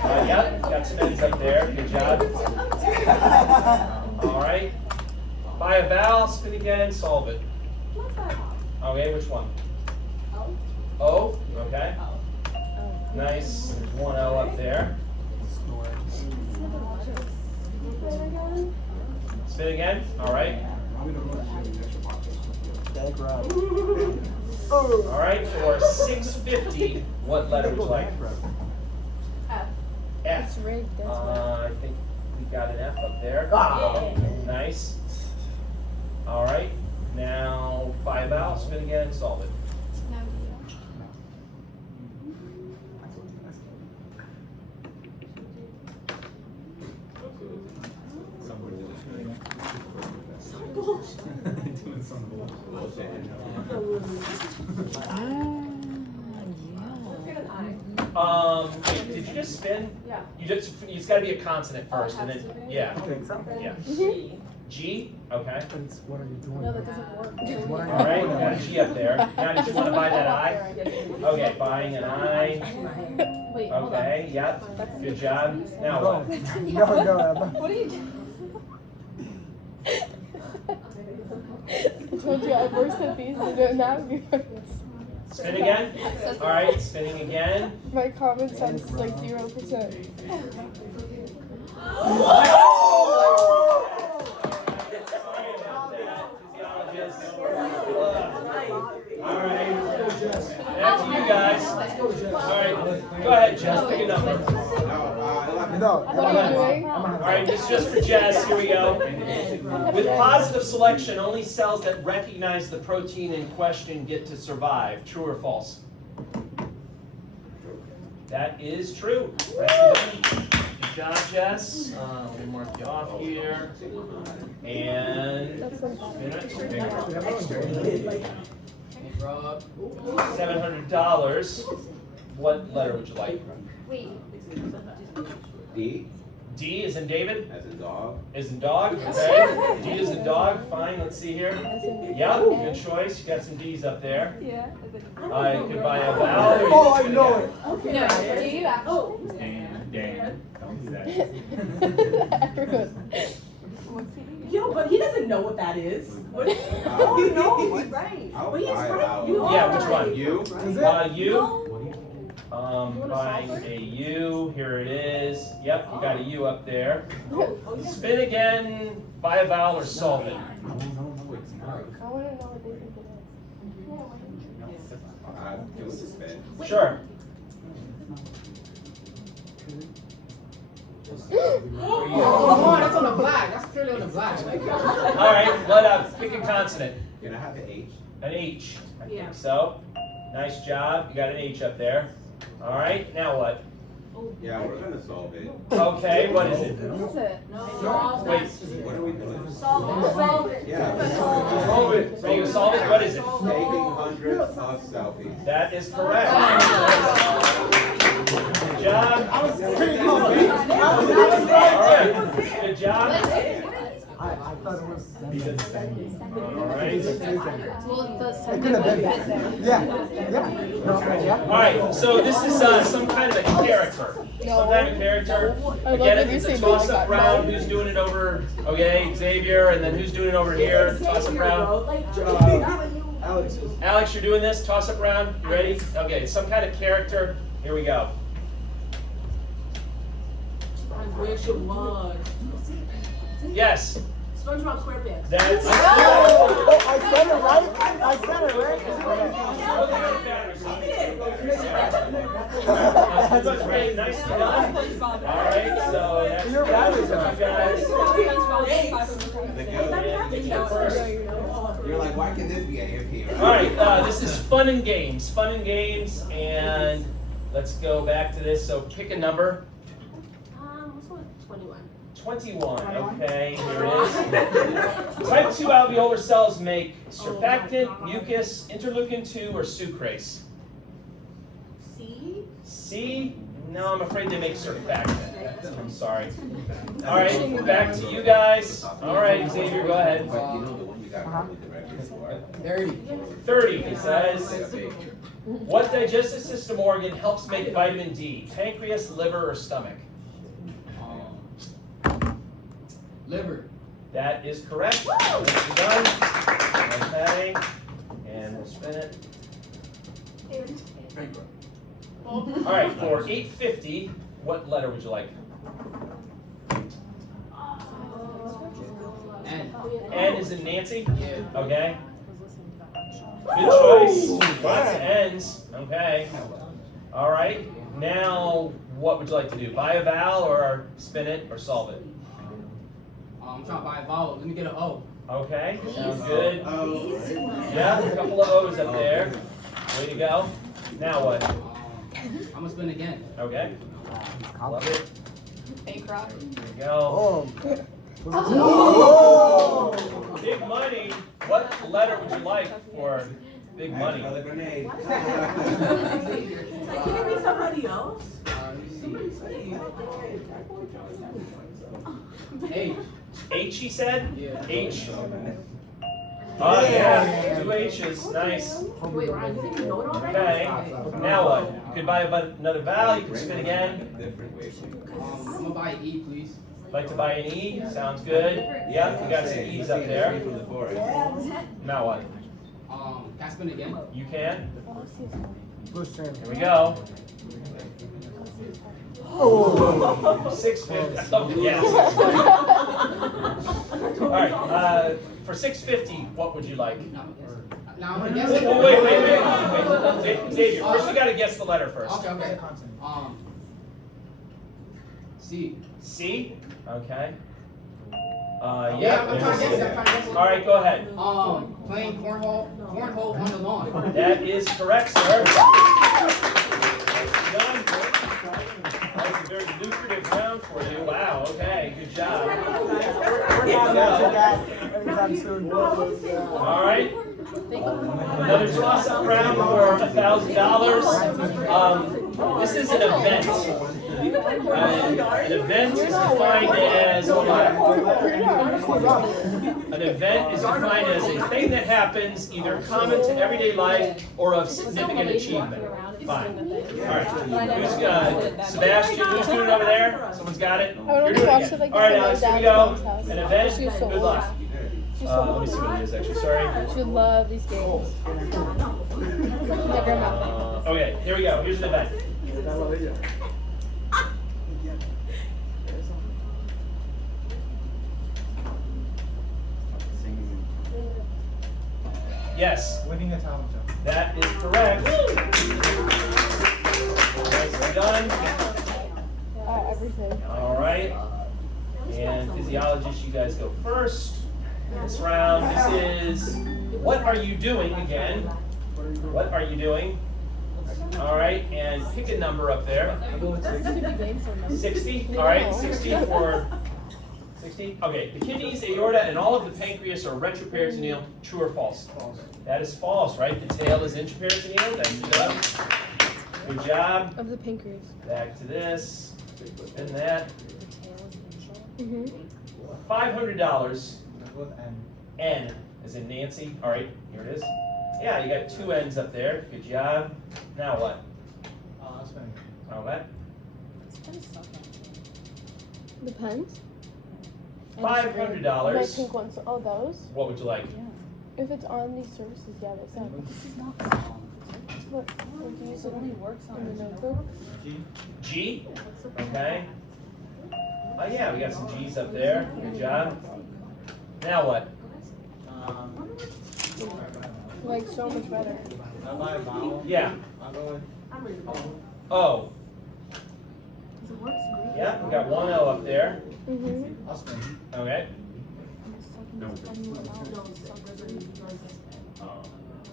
Yep, got some N's up there. Good job. All right. Buy a vowel, spin again, solve it. Okay, which one? O. Okay. Nice. There's one O up there. Spin again. All right. All right. For $650, what letter would you like? F. It's rigged, that's why. I think we got an F up there. Ah. Nice. All right. Now buy a vowel, spin again, solve it. Doing some bullshit. Wait, did you just spin? Yeah. It's got to be a consonant first, and then yeah, yeah. G. G. Okay. What are you doing? No, that doesn't work. What are you All right. doing? Got a G up there. Now, did you want to buy that I? Okay, buying an I. Wait, hold on. Okay. Yep. Good job. Now what? No, Emma. What are you doing? I told you I burst at these and that would be fun. Spin again. All right. Spinning again. My common sense is like 0%. All right. Back to you guys. All right. Go ahead, Jess. Pick a number. No. What are you doing? All right, this is just for Jess. Here we go. With positive selection, only cells that recognize the protein in question get to survive. True or false? That is true. Good job, Jess. We'll mark you off here. And That's so bad. $700. What letter would you like? Wait. D, D is in David? as in dog. Is in dog? Okay. D is in dog. Fine. Let's see here. Yeah, good choice. You got some D's up there. Yeah. I could buy a vowel. or you Oh, just I gonna know get- it. No, do you actually? Dan, don't do that. Everyone. Yo, but he doesn't know what that is. What? Oh, no, he's right. I'll But he's buy a right. vowel. You Yeah, are which right. one? You? Is it? You. Buying a U. Here it is. Yep, you got a U up there. Spin again. Buy a vowel or solve it. I want to know what they think Give us a spin. Sure. Come on, that's on the black. That's clearly on the black. All right. Pick a consonant. Can I have the H? An H. I Yeah. think so. Nice job. You got an H up there. All right. Now what? Yeah, we're gonna solve it. Okay. What is it? it. What is it? Wait. What are we doing? Solve it. Yeah. Solve it. So you solve it. What is it? Taking hundreds of selfies. That is correct. Good job. Pretty close, man. All right. Good job. I thought it was. All right. Well, the It could have been. Yeah. Yeah. No, yeah. All right. So this is some kind of a character. Some kind of character. I love Again, that you it's a say toss baby up got round. no. Who's doing it over? Okay, Xavier, and then who's doing it over here? Toss up round. Alex is. Alex, you're doing this. Toss up round. You ready? Okay. It's some kind of character. Here we go. Where's your mug? Yes. SpongeBob SquarePants. That's. Oh, I said it right? I said it right? That's great. Nicely done. All right. So that's You're right. you guys. First. You're like, why can this be a hip here? All right, this is fun and games. Fun and games, and let's go back to this. So pick a number. What's one? 21. 21. Okay, here it is. Type 2 alveolar cells make surfactant, mucus, interleukin-2, or sucrase. C? C? No, I'm afraid they make surfactant. I'm sorry. All right, back to you guys. All right, Xavier, go ahead. But you know the one you got really directly for? 30, it says. What digestive system organ helps make vitamin D? Pancreas, liver, or stomach? Liver. That is correct. Nicely done. Nice padding. And we'll spin it. All right, for 850, what letter would you like? N. N is in Nancy? Okay. Good choice. Lots of N's. Okay. All right. Now, what would you like to do? Buy a vowel or spin it or solve it? I'm trying to buy a vowel. Let me get an O. Okay. Sounds good. Oh. Yeah, a couple of O's up there. Way to go. Now what? I'm gonna spin again. Okay. Love it. Fake rock. There you go. Oh. Big money. What letter would you like for big money? Another grenade. Like, can it be somebody else? H. H, he said? Yeah. H. Oh, yeah. 2 H's. Nice. Wait, Ryan, you think you know it already? Okay. Now what? You could buy another vowel. You can spin again. Different way. I'm gonna buy an E, please. Like to buy an E? Sounds good. Yeah, you got some E's up there. From the forest. Now what? Can I spin again? You can. Blue string. Here we go. Oh. 650. Oh, yes. All right. For 650, what would you like? Now I'm gonna guess Oh, it. wait. Xavier, first you got to guess the letter first. Okay. C. C. C? Okay. Yeah, I'm trying to guess. All right, go ahead. Playing cornhole on the lawn. That is correct, sir. Done. That was a very lucrative round for you. Wow, okay, good job. Anytime soon. All right. Another toss-up round for $1,000. This is an event. An event is defined as, hold on. An event is defined as a thing that happens either common to everyday life or of significant achievement. Fine. All right. Who's Sebastian? Who's doing it over there? Someone's got it. I wanna You're doing watch it it like again. All right, this Alex. at Here we my go. dad's house. An event. She's so Good luck. Let me see what it is actually. Sorry. She would love these games. My grandma. Okay. Here we go. Here's an event. Yes. Winning a talent show. That is correct. Nicely done. Everything. All right. And physiologist, you guys go first. This round, this is what are you doing again? What are you doing? All right, and pick a number up there. 60. All right, 60 for 60. Okay, the kidneys, aorta, and all of the pancreas are retroperitoneal. True or false? False. That is false, right? The tail is intraperitoneal. That's done. Good job. Of the pancreas. Back to this. And that. Mm-hmm. $500. With N. N as in Nancy. All right, here it is. Yeah, you got two N's up there. Good job. Now what? Spinning. Now what? The pens? My $500. pink ones. Oh, those? What would you like? If it's on these services, yeah, they sound. What? Would you use it only works on the notebook? G. Okay. Oh yeah, we got some G's up there. Good job. Now what? Like so much better. I'll buy a vowel. Yeah. I'll go with O. Yeah, we got one O up there. Mm-hmm. I'll spin. Okay.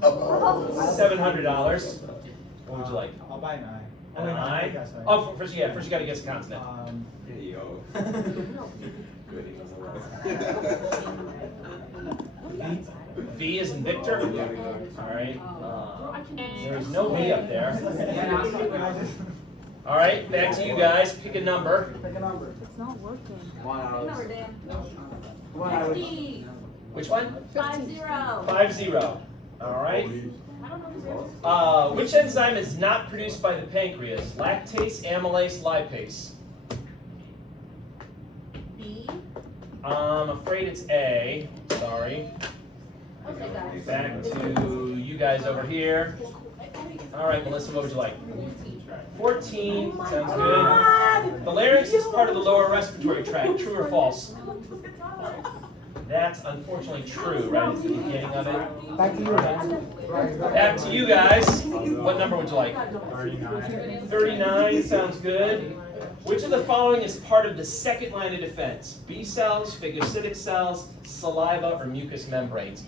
$700. What would you like? I'll buy an I. An I? Yes, I. Oh, first you got to guess a consonant. V is in Victor. All right. There is no V up there. All right, back to you guys. Pick a number. Pick a number. It's not working. Which one? 50. 50. All right. Which enzyme is not produced by the pancreas? Lactase, amylase, lipase. B. I'm afraid it's A. Sorry. Okay, guys. Back to you guys over here. All right, Melissa, what would you like? 14. Sounds good. The larynx is part of the lower respiratory tract. True or false? That's unfortunately true, right? It's the beginning of it. Back to you, man. Back to you guys. What number would you like? 39. 39 sounds good. Which of the following is part of the second line of defense? B cells, phagocytic cells, saliva, or mucous membranes?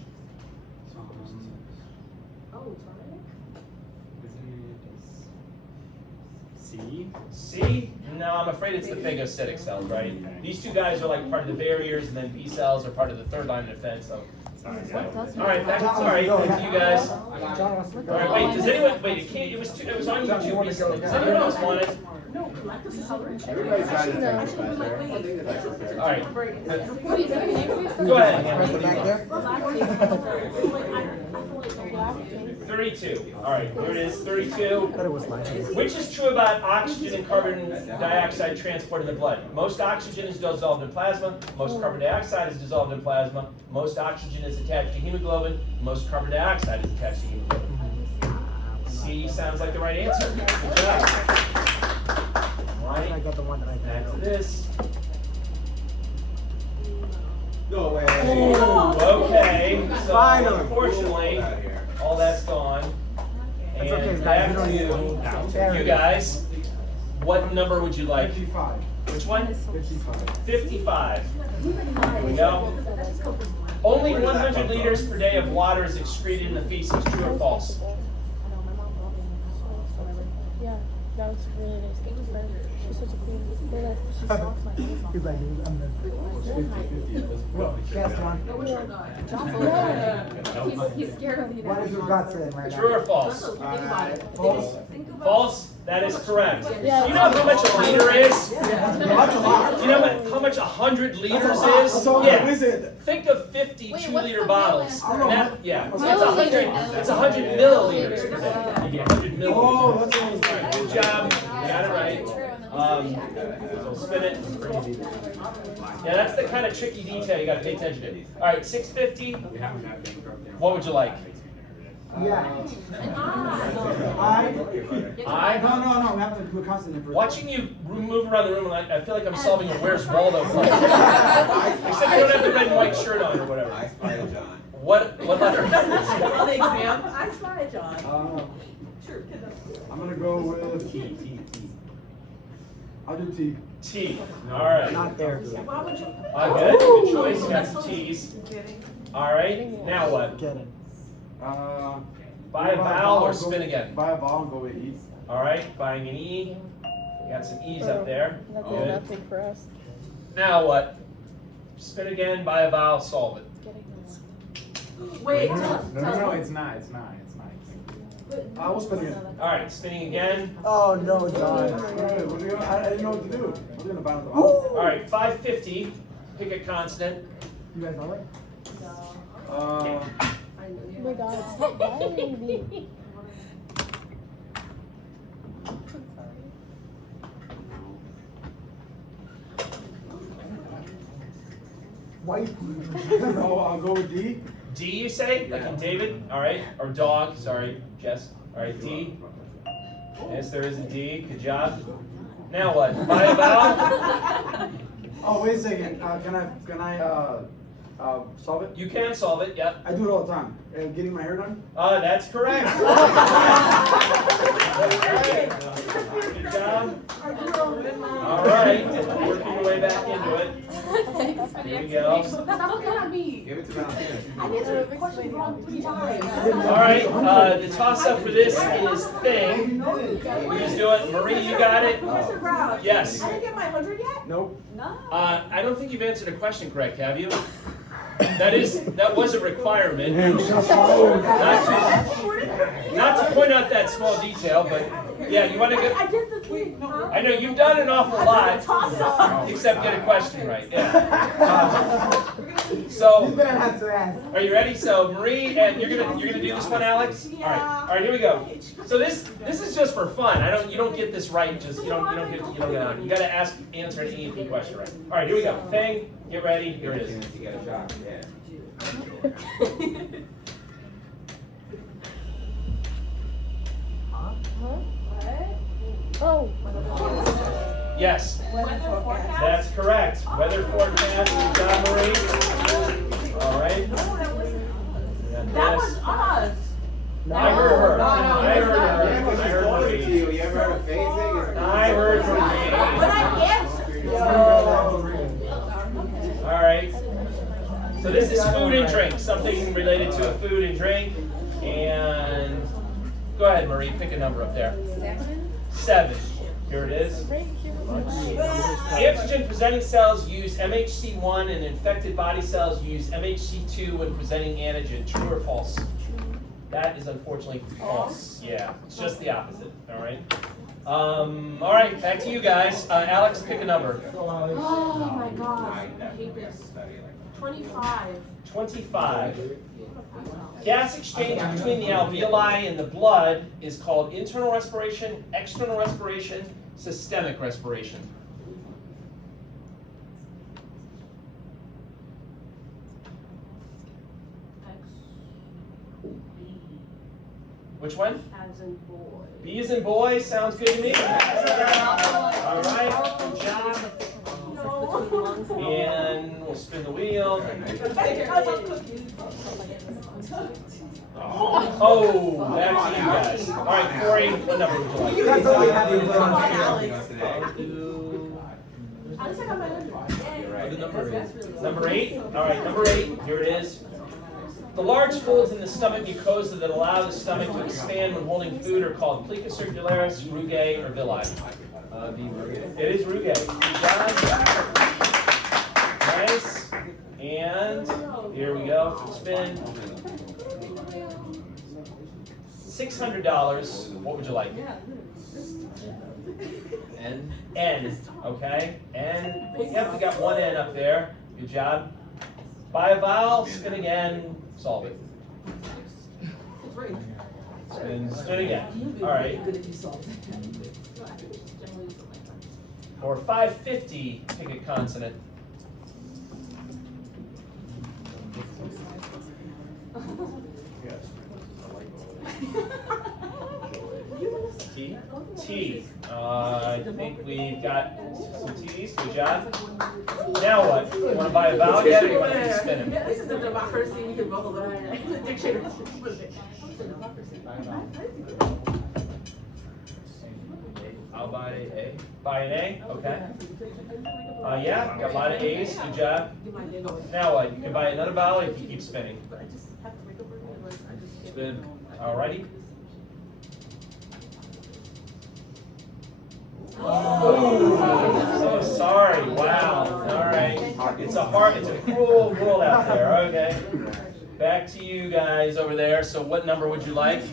C. C? No, I'm afraid it's the phagocytic cells, right? These two guys are like part of the barriers, and then B cells are part of the third line of defense. So, all right, back to you guys. John wants to go. All right, wait. Does anyone wait? It was on YouTube recently. Does anyone else want it? Everybody's got it. All right. Go ahead. Back there? 32. All right, here it is. 32. I thought it was mine. Which is true about oxygen and carbon dioxide transport in the blood? Most oxygen is dissolved in plasma. Most carbon dioxide is dissolved in plasma. Most oxygen is attached to hemoglobin. Most carbon dioxide is attached to hemoglobin. C sounds like the right answer. Good job. All I right, got the one that I back to got. this. No way. Okay, so Finally. unfortunately, all that's gone. That's okay, And guys. back We don't need to you guys. What number would you like? 55. Which one? 55. 55. There we go. Only 100 liters per day of water is excreted in the feces. True or false? Yeah, that was really nice. Thank you, friend. She's such a queen. She stalks my face off. He's like, I'm the. Yes, John. He's scared of you now. What is your gut saying right now? True or false? False. False? That is correct. Yeah. Do you know how much a liter is? That's a lot. Do you know how much 100 liters That's is? all Yeah. is it? Think of 50 Wait, 2-liter what's the bottles. real answer? That- yeah, it's 100. It's 100 milliliters per day. You get 100 milliliters. Oh, that's All right, good job. You got it right. So spin it. Yeah, that's the kind of tricky detail you got to pay attention to. All right, 650. What would you like? Yeah. I. No, we have to do a constant. Watching you move around the room, I feel like I'm solving a Where's Waldo puzzle. Except you don't have the red and white shirt on or whatever. I spy John. What letter? On the exam, I spy John. Sure. I'm gonna go with T. I'll do T. T. All right. Not there. Why would you? Good. Good choice. You got some T's. All right. Now what? Get it. Buy a vowel or spin again? Buy a vowel and go with E. All right. Buying an E. Got some E's up there. That's Good. nothing for us. Now what? Spin again. Buy a vowel. Solve it. Wait, No, it's not. I will spin again. All right. Spinning again. Oh no, John. I didn't know what to do. I was gonna buy the All right. 550. Pick a consonant. You guys know it? Oh my god, stop bothering me. White. Oh, I'll go with D. D, you say? Like in David? All right. Or dog. Sorry, Jess. All right. D. Yes, there is a D. Good job. Now what? Buy a vowel. Oh, wait a second. Can I solve it? You can solve it. Yep. I do it all the time. Getting my hair done. That's correct. Good job. All right. Working your way back into it. Here we go. Stop looking at me. Give it to Valentina. I answered the question wrong 3 times. All right. The toss-up for this is thing. Who's doing it? Marie, you got it? Professor Brown. Yes. I didn't get my 100 yet? Nope. No. I don't think you've answered a question correct, have you? That was a requirement. Not to point out that small detail, but yeah, you want to I go. did the thing, huh? I know you've done an awful lot, Toss-up. except get a question right. Yeah. So, You better have to ask. are you ready? So, Marie, and you're gonna do this one, Alex. All right, here we go. So this is just for fun. You don't get this right. You gotta answer an E&P question right. All right, here we go. Thing, get ready. Here it is. You get a shot. Yeah. Oh. Yes, that's correct. Weather forecast. Good job, Marie. All right. That was us. I heard her. No, I heard her. Yeah, because I she's heard closer to Marie. you. You ever heard of phasing? I heard But Marie. I answered. All right. So this is food and drink, something related to a food and drink. And go ahead, Marie, pick a number up there. 7. Here it is. Antigen presenting cells use MHC1 and infected body cells use MHC2 when presenting antigen. True or false? That is unfortunately false. Yeah, it's just the opposite. All right. All right, back to you guys. Alex, pick a number. Oh my god. I hate this. 25. 25. Gas exchange between the alveoli and the blood is called internal respiration, external respiration, systemic respiration. Which one? As in boy. B as in boy, sounds good to me. All right, good job. And we'll spin the wheel. Oh, back to you guys. All right, Corey, what number would you like? That's all we have to do. You're right. Number 8. All right, number 8. Here it is. The large folds in the stomach mucosa that allow the stomach to expand when holding food are called plica circularis, rugae, or villi. It is rugae. Good job. Nice. And here we go for spin. $600. What would you like? N. N. Okay. N. Yep, we got one N up there. Good job. Buy a vowel. Spin again. Solve it. Spin again. All right. For $5.50, pick a consonant. T. T. I think we've got some T's. Good job. Now what? You want to buy a vowel yet, or you want to keep spinning? This is the democracy we can both learn. Dictionary. I'll buy A. Buy an A? Okay. Yeah, got a lot of A's. Good job. Now what? You can buy another vowel if you keep spinning. Spin. Alrighty. Oh, so sorry. Wow. All right. It's a cruel world out there. Okay. Back to you guys over there. So, what number would you like?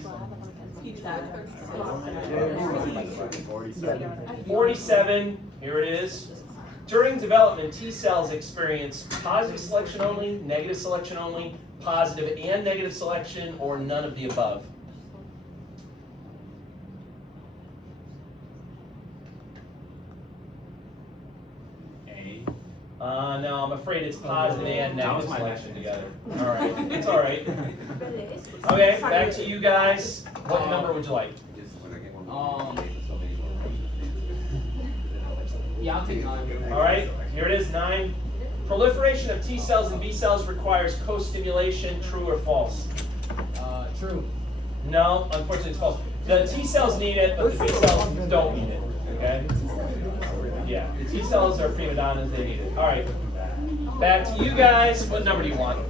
47. Here it is. During development, T cells experience positive selection only, negative selection only, positive and negative selection, or none of the above. No, I'm afraid it's positive and negative selection together. All right, it's all right. Okay, back to you guys. What number would you like? Yeah, I'll take 9. All right, here it is, 9. Proliferation of T cells and B cells requires co-stimulation. True or false? True. No, unfortunately, it's false. The T cells need it, but the B cells don't need it. Okay. Yeah, the T cells are prima donnas, they need it. All right, back to you guys. What number do you want?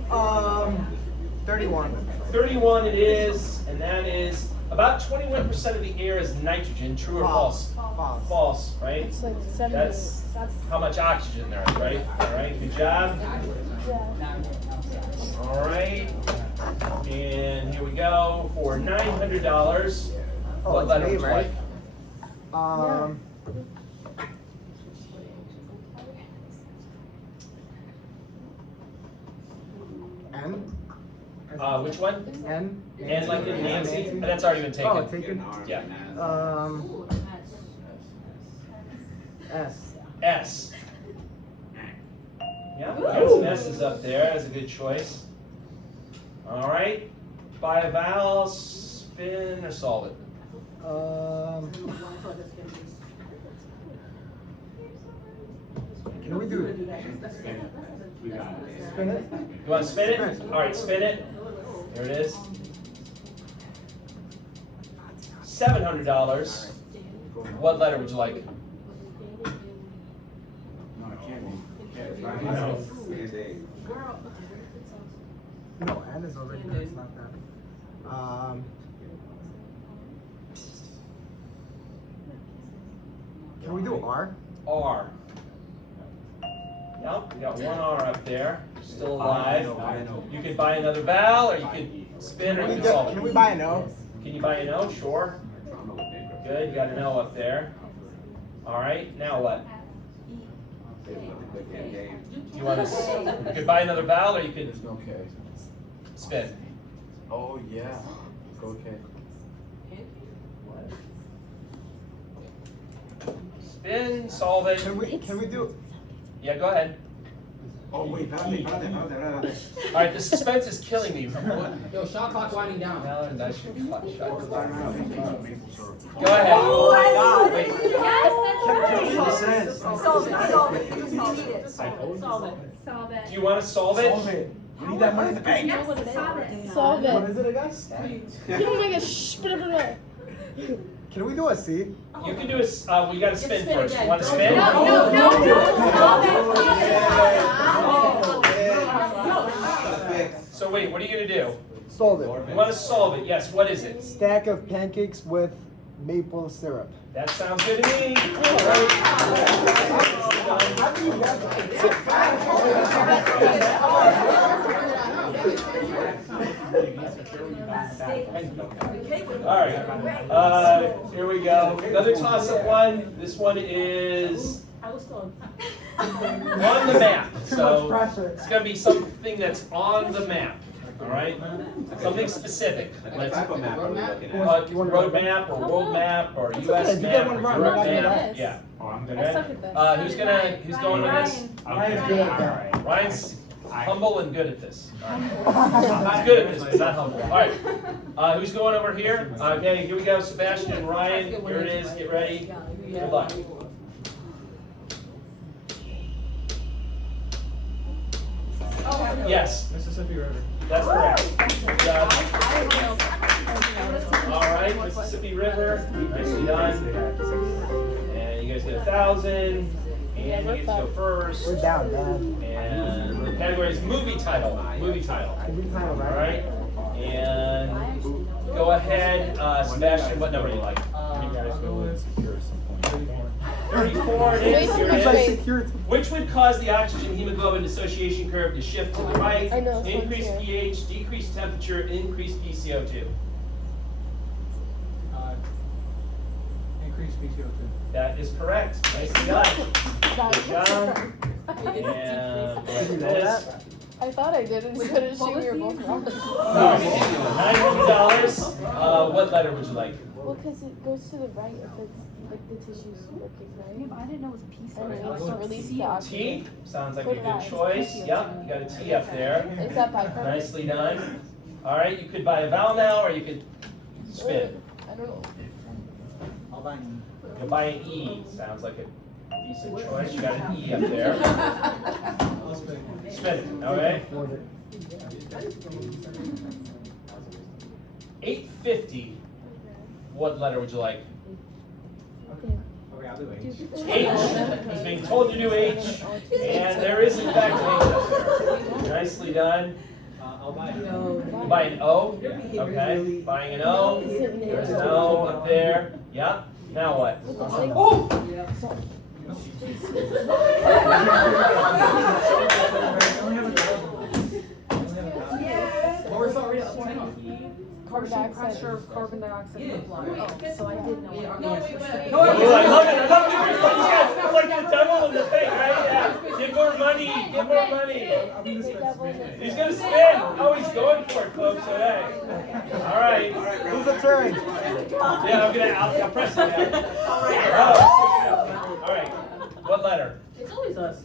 31. 31 it is, and that is about 21% of the air is nitrogen. True or false? False. False, right? It's like 70. That's how much oxygen there is, right? All right, good job. Yeah. All right, and here we go for $900. What letter would you like? N. Which one? N. And like in Nancy? That's already been taken. Oh, taken. Yeah. S. S. Yeah, we got some S's up there. That's a good choice. All right. Buy a vowel, spin, or solve it. Can we do it? Spin it? You want to spin it? All right, spin it. Here it is. $700. What letter would you like? No, N is already there. It's not that. Can we do R? R. Yep, you got one R up there. Still alive. You can buy another vowel, or you can spin, or you can solve it. Can we buy an O? Can you buy an O? Sure. Good, you got an O up there. All right, now what? You want to? You could buy another vowel, or you could Okay. spin. Oh, yeah. Okay. Spin, solve it. Can we do? Yeah, go ahead. Oh, wait, All right, the suspense is killing me. Yo, shot clock winding down. Go ahead. Oh my God. Yes, that's right. Solve it. Solve it. Do you want to solve it? We need that money in the bank. Yes, solve it. Solve What it. is it again? You don't make a spin. Can we do a C? You can do a, we gotta spin spin first. You again. wanna spin? So wait, what are you gonna do? Solve it. You wanna solve it, yes, what is it? Stack of pancakes with maple syrup. That sounds good to me. Alright, here we go. Another toss-up one. This one is I was told. on the map. Too So much pressure. it's gonna be something that's on the map. Alright? Something specific. What Let's type of map are we looking at? road map or world map or That's US okay, you map get or one wrong, Europe we're not gonna map. do Yeah. Oh, I'm I good. suck at this. Who's going with this? Ryan's good at that. Ryan's humble and good at this. He's good at this, but not humble. Alright. Who's going over here? Okay, here we go. Sebastian and Ryan. Here it is. Get ready. Good luck. Yes, Mississippi River. that's correct. Good job. Alright, Mississippi River. Nicely done. And you guys get 1,000. And you get to go first. We're down, man. And the category is movie title. Movie title. All right. And go ahead, Sebastian. What number do you like? 34 it is. Here It's it like is. security. Which would cause the oxygen hemoglobin dissociation curve to shift to the right, I know, it's increase one pH, decrease temperature, increase PCO2? Increased PCO2. That is correct. Nicely done. Good job. And go like this. I thought I did, and instead of shooting, you're both wrong. $900. What letter would you like? Well, because it goes to the right if it's like the tissue's working, right? I didn't know it was peace. And it needs to release the T? oxygen. Sounds like So a did good I. choice. Yep, you got a T up there. Is that byproduct? Nicely done. All right, you could buy a vowel now, or you could spin. I don't know. I'll buy You could buy an E. Sounds like a decent choice. You got an E up there. I'll spin. Spin it. Okay. 850. What letter would you like? Okay, I'll do H. H. He's being told to do H, and there is in fact an H up there. Nicely done. I'll buy it. You buy an O. Okay. Buying an O. There's an O up there. Yep. Now what? Oh! Carbon dioxide. Carbon dioxide in the blood. Oh, so I did know. Oh, I love it. I love it. Yeah, it's like the devil in the thing, right? Yeah. Give more money. Give more money. He's gonna spin. Oh, he's going for it, folks. So hey. All right. Who's the turn? Yeah, I'll press it down. Oh, all right. What letter? It's always us.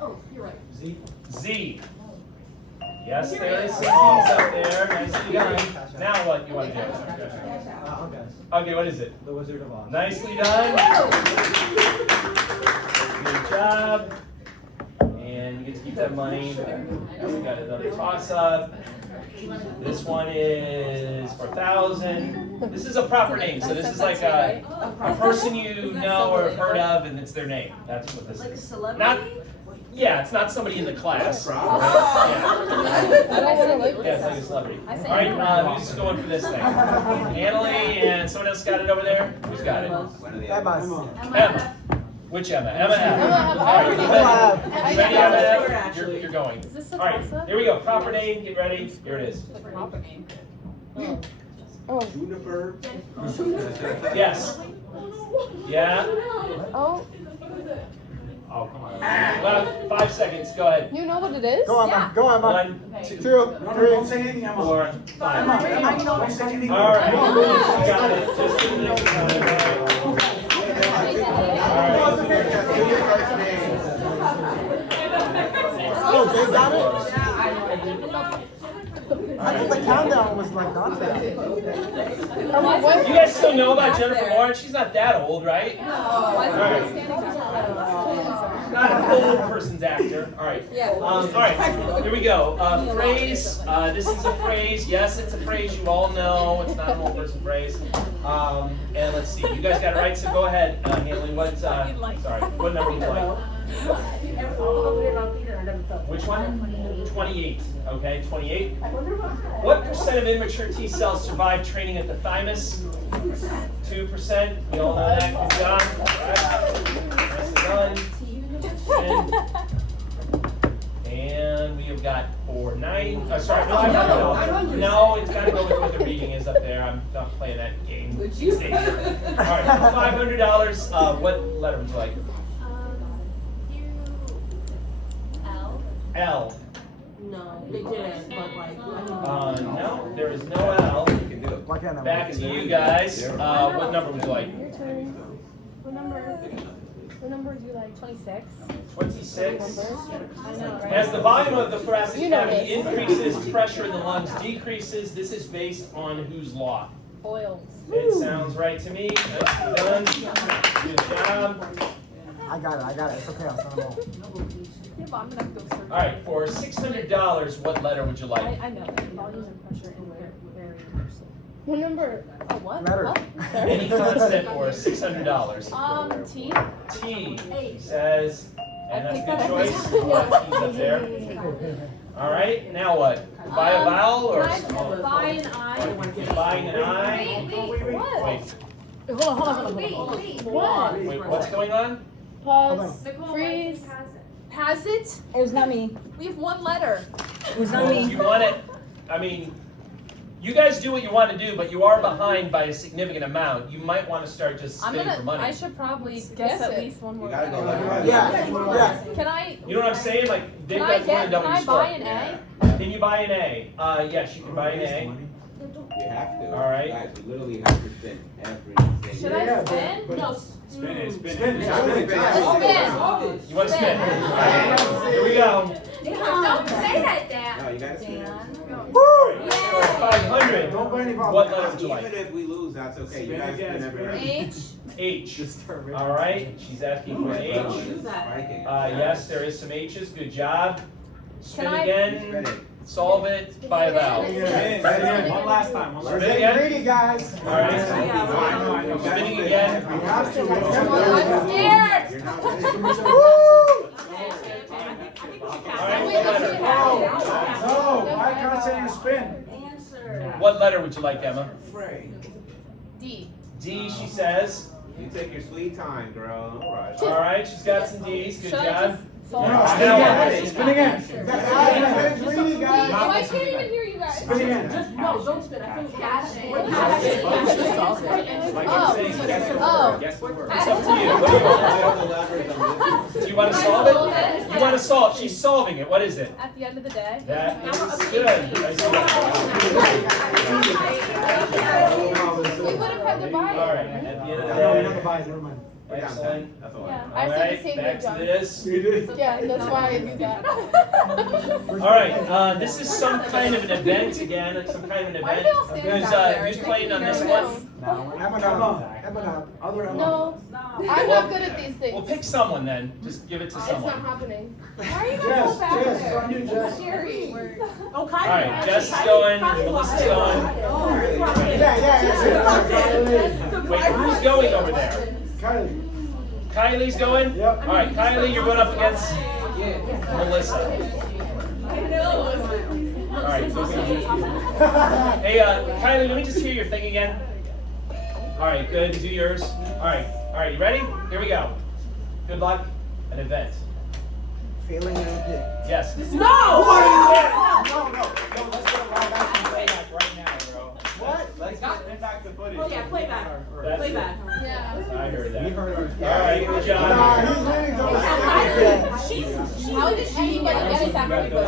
Oh, you're right. Z. Z. Yes, there is some Z's up there. Nicely done. Now what you want to do? I'll guess. Okay, what is it? The Wizard of Oz. Nicely done. Good job. And you get to keep that money. We got another toss up. This one is for 1,000. This is a proper name, so this is like a person you know or have heard of, and it's their name. That's what this Like a is. celebrity? Not, yeah, it's not somebody in the class. Yeah, yeah, it's like a celebrity. All right, who's going for this thing? Annalie and someone else got it over there. Who's got it? Emma. Emma. Which Emma? Emma F. Emma F. All right, you Emma ready? Ready, Emma F? You're going. Is this the All right, toss-up? here we go. Proper name. Get ready. Here it is. Proper name. Oh. Juniper. Yes. Yeah. Oh. Oh, come on. About 5 seconds. Go ahead. You know what it is? Go Emma. Go Emma. 1, 2, 2, Don't 3. say anything, Emma. 4, 5. Don't say anything. All right. You got it. Just do the next one. All Oh, they got it? I thought the countdown was like not that. right. You guys still know about Jennifer Lawrence? She's not that old, right? All right. not an old person's actor. All right. All right. Here we go. Phrase. This is a phrase. Yes, it's a phrase you all know. It's not an old person phrase. And let's see. You guys got it right. So go ahead, Haley. What? Sorry. What number would you like? Which one? 28. Okay, 28. What percent of immature T cells survive training at the thymus? 2%. We all know that. Good job. Nicely done. And we have got $500. No, it's got to go with what the reading is up there. I'm not playing that game. All right, $500. What letter would you like? L. L. No, they didn't, but like. No, there is no L. You can do it. Why can't I? Back to you guys. What number would you like? Your turn. What number would you like? 26. 26. I know, right? As the volume of the thoracic You know cavity this. increases, pressure in the lungs decreases. This is based on whose law? Oils. It sounds right to me. Nicely done. Good job. I got it. It's okay. I'll send them all. Yeah, but I'm gonna go search. All right, for $600, what letter would you like? I know that volumes and pressure and very inversely. What number? Oh, what? Letter. What? Any constant for $600. T. T says, and that's a good choice. A lot of T's up there. All right, now what? Buy a vowel or? Can I buy an I? Buying an I? What? Wait, Hold on. What? wait, what's going on? Pause. Nicole, Freeze. Has it? It was not me. We have one letter. It was not Well, me. you want it, I mean, you guys do what you want to do, but you are behind by a significant amount. You might want to start just spinning for money. I should probably guess at it. least one more You gotta go letter. like Yeah. Can I? You know what I'm saying? Like, they've Can got I get? $20 Can I score. buy an A? Can you buy an A? Yes, you can buy an A. You have to. All right. Guys, you literally have to spin every single. Should I spin? No. Spin it, spin it. Spin. You want to spin? All right, here we go. Don't say that, Dan. No, you gotta spin it. All right, for 500. Don't put any What problems. letter would you Even like? if we lose, that's okay. You Spin gotta again, spin every spin round. H. H. All right, she's asking for an H. Spiking. Yes, there is some H's. Good job. Spin Can I- again. Spin it. Solve it. Buy a vowel. Spin it, spin it. One last time. One last Spin time. again. Greedy, guys. All right. I know. Spinning again. We have to. I'm scared. You're not Woo! All right, what letter? No, why can't I say you spin? What letter would you like, Emma? afraid. D. D, she says. You take your sweet time, girl. Don't rush. All right, she's got some D's. Good Should I job. just No, solve? spin again. Spin again. That's greedy, guys. Oh, I can't even hear you guys. Spin again. No, don't spin. I think Like Oh. I'm saying, guess the Oh. word. Guess the word. It's up to you. What do you want? Do you want to solve it? You want to solve? She's solving it. What is it? At the end of the day. That is good. I see that. We would have had to buy it. All right. At the end of the No, we're not day. gonna buy it. Never mind. Excellent. That's all Yeah. I All I said the right. same Back thing, to John. this. You did. Yeah, that's why I do that. All right. This is some kind of an event again. Some kind of an Why are event. they all standing back there? Who's playing on this Nervous? one? Emma. Other Emma. No, I'm not good at these things. Well, pick someone then. Just give it to It's someone. not happening. Why are you Jess, not go back Jess, there? on you, Jess. Scary. Oh, All right. Jess is going. Melissa's going. Wait, who's going over there? Kylie. Kylie's going? Yep. All right, Kylie, you're going up against Melissa. All right. Hey, Kylie, let me just hear your thing again. All right, good. Do yours. All right, you ready? Here we go. Good luck. An event. Feeling it. Yes. No! What is it? No, let's go right back and play back right now, bro. What? Let's spin back the footage. Oh, yeah, play back. That's Play it. back. Yeah. I heard that. We heard ours. All right, good Nah, job. he's winning those. How did anybody get it that quickly?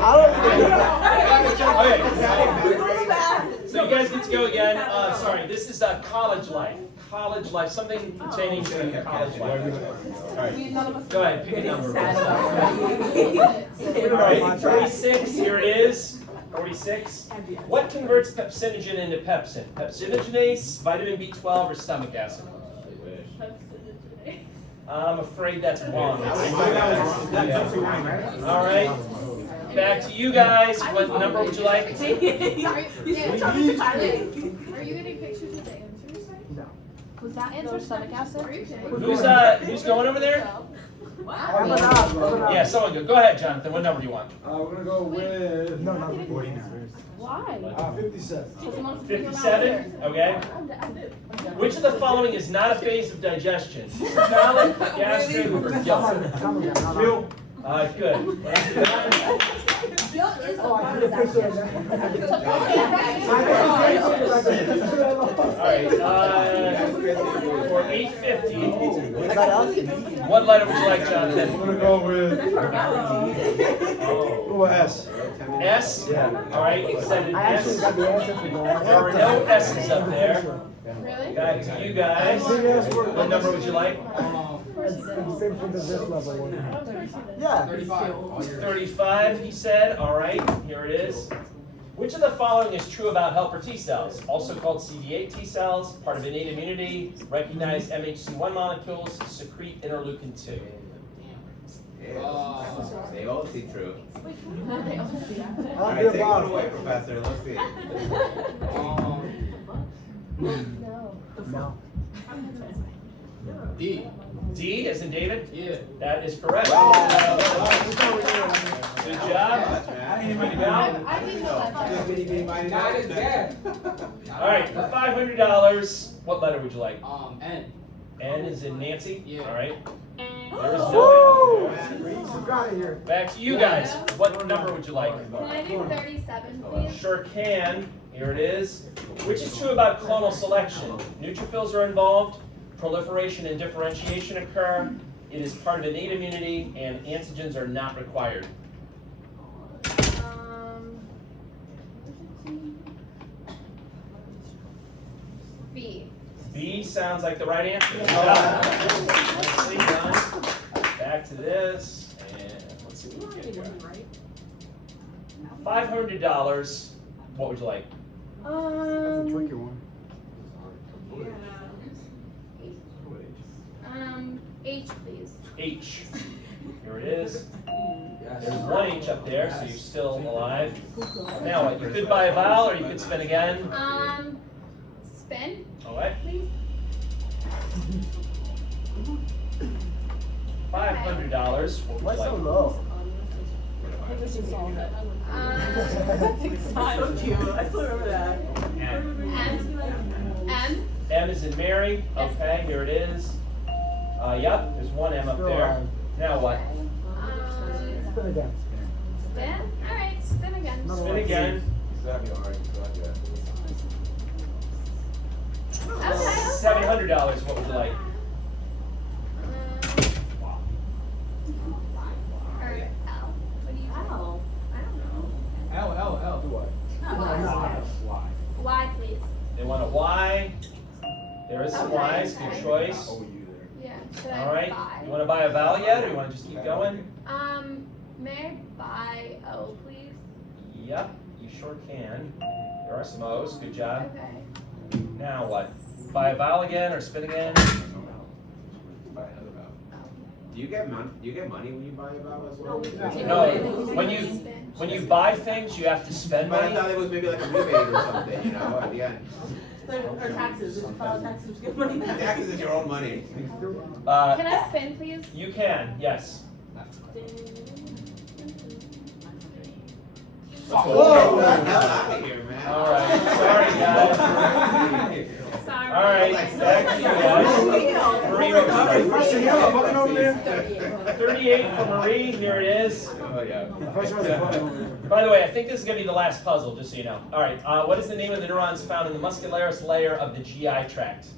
Okay. So you guys get to go again. Sorry, this is college life. College life, something pertaining to college life. All right. Go ahead, pick a number. All right, 46, here it is. 46. What converts pepsinogen into pepsin? Pepsinogenase, vitamin B12, or stomach acid? I'm afraid that's wrong. That's All right. Back to you guys. What number would you like? Are you getting pictures of the answers? Was that the stomach acid? Who's going over there? Yeah, someone go. Go ahead, Jonathan. What number do you want? We're gonna go with No, not 49. Why? 57. 57. Okay. Which of the following is not a phase of digestion? Cephalic, gastric, or guilt? Bill. Good. Guilt is a Oh, I part took of a picture that. of that. All right. For 850, Anybody else? what letter would you like, Jonathan? I'm gonna go with S. S? All right, you said an I actually S. got the answer for that. There were no S's up there. Really? Back to you guys. What number would you like? Same thing as this level one. Yeah. 35, he said. All right, here it is. Which of the following is true about helper T cells, also called CD8 T cells, part of innate immunity, recognize MHC1 molecules, secrete interleukin 2? They all see true. I like Alright, your take one boss. away, Professor. Let's see. No. D. D as in David? Yeah. That is correct. Wow. Good job. Not as bad. All right, for $500, what letter would you like? N. N is in Nancy? Yeah. All right. There is Woo! no Who got it here? N. Back to you guys. What number would you like? Can I do 37, please? Sure can. Here it is. Which is true about clonal selection? Neutrophils are involved, proliferation and differentiation occur, it is part of innate immunity, and antigens are not required. B. B sounds like the right answer. Good job. Nicely done. Back to this, and let's see what we get here. $500. What would you like? That's a tricky one. H, please. H. Here it is. There's one H up there, so you're still alive. Now what? You could buy a vowel, or you could spin again. Spin, All right. please. $500. What would Why you so like? low? So cute. I still remember that. M. M is in Mary. Okay, here it is. Yep, there's one M up Still there. alive. Now what? Spin again. Spin? Alright, spin again. Spin again. Okay. $700. What would you like? Or L. What do you think? I don't know. L. Do what? Y, please. They want a Y. There is some Y's. Good choice. Yeah. Should I All right. buy? You want to buy a vowel yet, or you want to just keep going? May I buy O, please? Yep, you sure can. There are some O's. Good job. Okay. Now what? Buy a vowel again or spin again? Do you get money? Do you get money when you buy a vowel as well? No. When you buy things, you have to spend But I money. thought it was maybe like a rebate or something, you know, at the end. Or taxes. If you file taxes, get money back. Taxes is your own money. Can I spin, please? You can, yes. Whoa! Get the hell out of here, man. All right. Sorry, guys. Sorry. All right. Back to you guys. Marie, what Hey, first thing yellow button over there. 38 for Marie. Here it is. Oh, yeah. First one, the button over there. By the way, I think this is going to be the last puzzle, just so you know. All right. What is the name of the neurons found in the muscularis layer of the GI tract?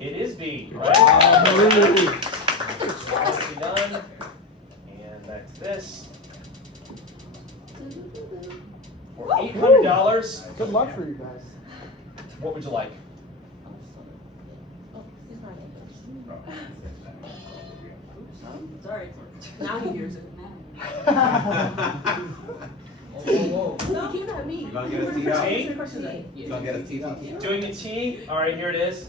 It is B. Right? Nicely done. And back to this. For $800, Good luck for you guys. what would you like? Sorry. Now he hears it. Now. Keep it at me. You gonna get us teed up? T? You gonna get us TTT? Doing a T. All right, here it is.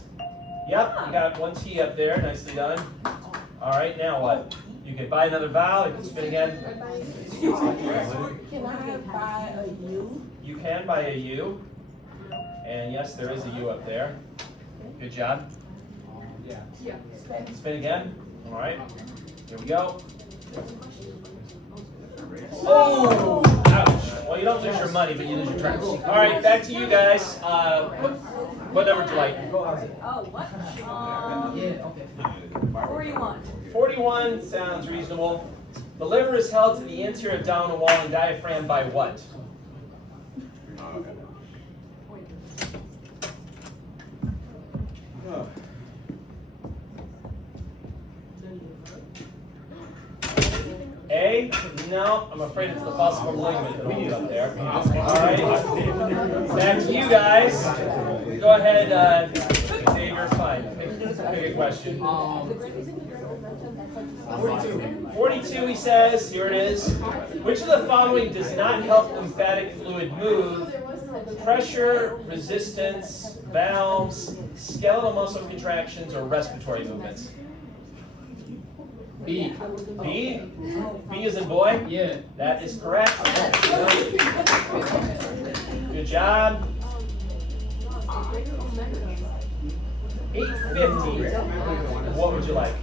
Yep, you got one T up there. Nicely done. All right, now what? You can buy another vowel. You can spin again. Can I buy a U? You can buy a U. And yes, there is a U up there. Good job. Yeah. Spin again. All right. Here we go. Oh! Ouch. Well, you don't lose your money, but you lose your tracks. All right, back to you guys. What number would you like? Oh, what? Yeah, okay. 41. 41 sounds reasonable. The liver is held to the anterior abdominal wall and diaphragm by what? A? No, I'm afraid it's the falciform ligament that we need up there. All right, back to you guys. Go ahead, Xavier, fine. Pick a question. 42, he says, here it is. Which of the following does not help lymphatic fluid move? Pressure, resistance, valves, skeletal muscle contractions, or respiratory movements? B. B? B as in boy? Yeah. That is correct. Good job. 850. What would you like?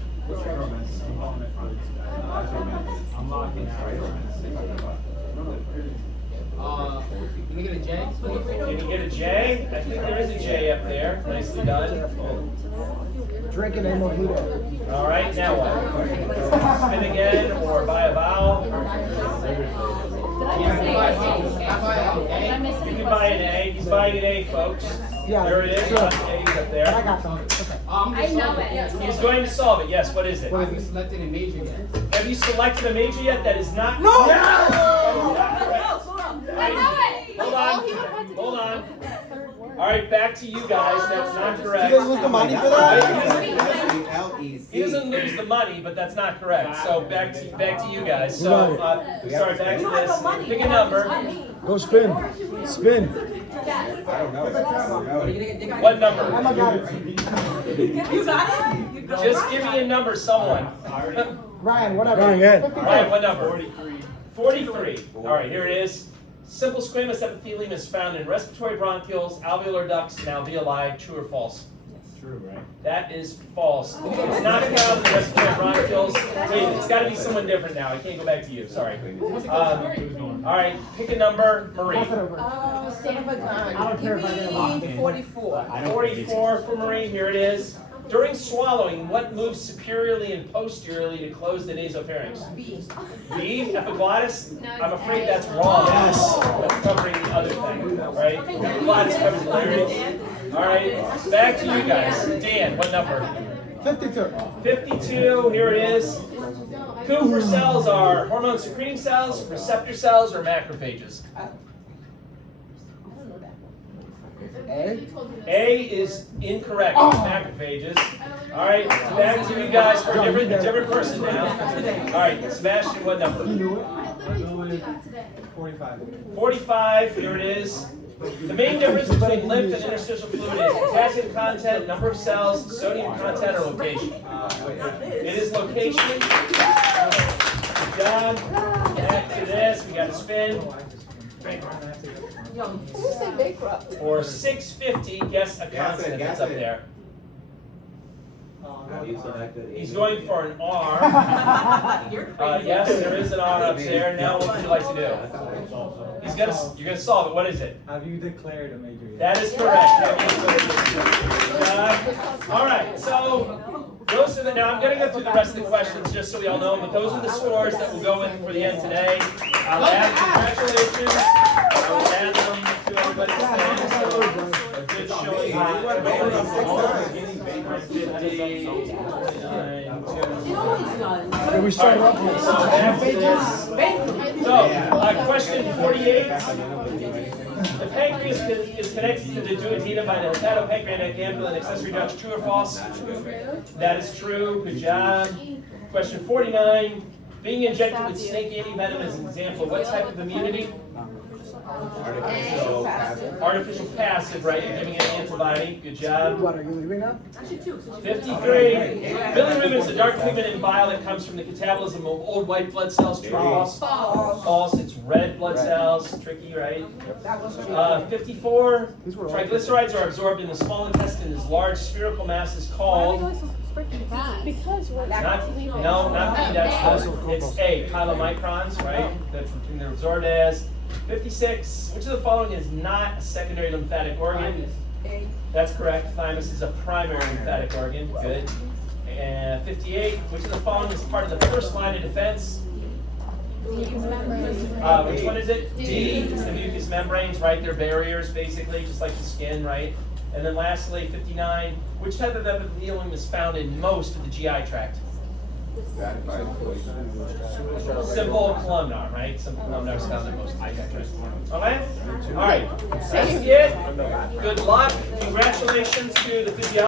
Can we get a J? Can you get a J? I think there is a J up there. Nicely done. Drinking ain't no good. All right, now what? Spin again or buy a vowel. You can buy an A. He's buying an A, folks. Yeah. There it is. Sure. A's up there. I got some. I know it. He's going to solve it. Yes, what is it? Have you selected a major yet? Have you selected a major yet? That is not. No! Hold on. Hold on. All right, back to you guys. That's not correct. You guys lose the money for that? He doesn't lose the money, but that's not correct. So back to you guys. So sorry, back to this. Pick a number. Go spin. Spin. What number? I got it. You got it? Just give me a number, someone. Ryan, whatever. Ryan, Ryan, what number? 43. All right, here it is. Simple squamous epithelium is found in respiratory bronchioles, alveolar ducts, and alveoli. True or false? True, right? That is false. It's not found in respiratory bronchioles. Wait, it's got to be someone different now. I can't go back to you. Sorry. All right, pick a number, Marie. Son of a gun. I don't care if I get a lock Give me 44. 44 for Marie. Here it is. During swallowing, what moves superiorly and posteriorly to close the nasopharynx? B. B, epiglottis? I'm afraid that's wrong. Yes. That's covering the other thing, right? Epiglottis covers the larynx. All right, back to you guys. Dan, what number? 52. 52, here it is. Kupffer cells are hormone secreting cells, receptor cells, or macrophages? A? A is incorrect, macrophages. All right, back to you guys for a different person now. All right, Sebastian, what number? 45, here it is. The main difference between lymph and interstitial fluid is potassium content, number of cells, sodium content, or location. It is location. Good job. Back to this, we got a spin. Who said bankrupt? For 650, guess a consonant that's up there. Have you selected? He's going for an R. Yes, there is an R up there. Now what would you like to do? You're gonna solve it. What is it? Have you declared a major yet? That is correct. All right, so those are now I'm gonna go through the rest of the questions just so we all know, but those are the scores that we'll go with for the end today. I'll add congratulations. I will add them to everybody's names. So a good showing. Can we start off with So, question 48. The pancreas is connected to the duodenum by the hepatopancreatic ampulla and accessory ducts. True or false? That is true. Good job. Question 49. Being injected with snake antivenom is an example of what type of immunity? Artificial passive. Artificial passive, right? You're giving it an antibody. Good job. What, are you leaving now? 53. Bilirubin is a dark pigment in bile that comes from the catabolism of old white blood cells. True, false? False. It's red blood cells. Tricky, right? 54. Triglycerides are absorbed in the small intestine as large spherical masses called. Because we're Not B. That's it's A. Chylomicrons, right? That's the thing they're absorbed as. 56. Which of the following is not a secondary lymphatic organ? That's correct. Thymus is a primary lymphatic organ. Good. And 58. Which of the following is part of the first line of defense? Which one is it? D. It's the mucous membranes, right? They're barriers, basically, just like the skin, right? And then lastly, 59. Which type of epithelium is found in most of the GI tract? Simple columnar, right? Simple columnar is found in most of the GI tract. Okay? All right. That's it. Good luck. Congratulations to the physio.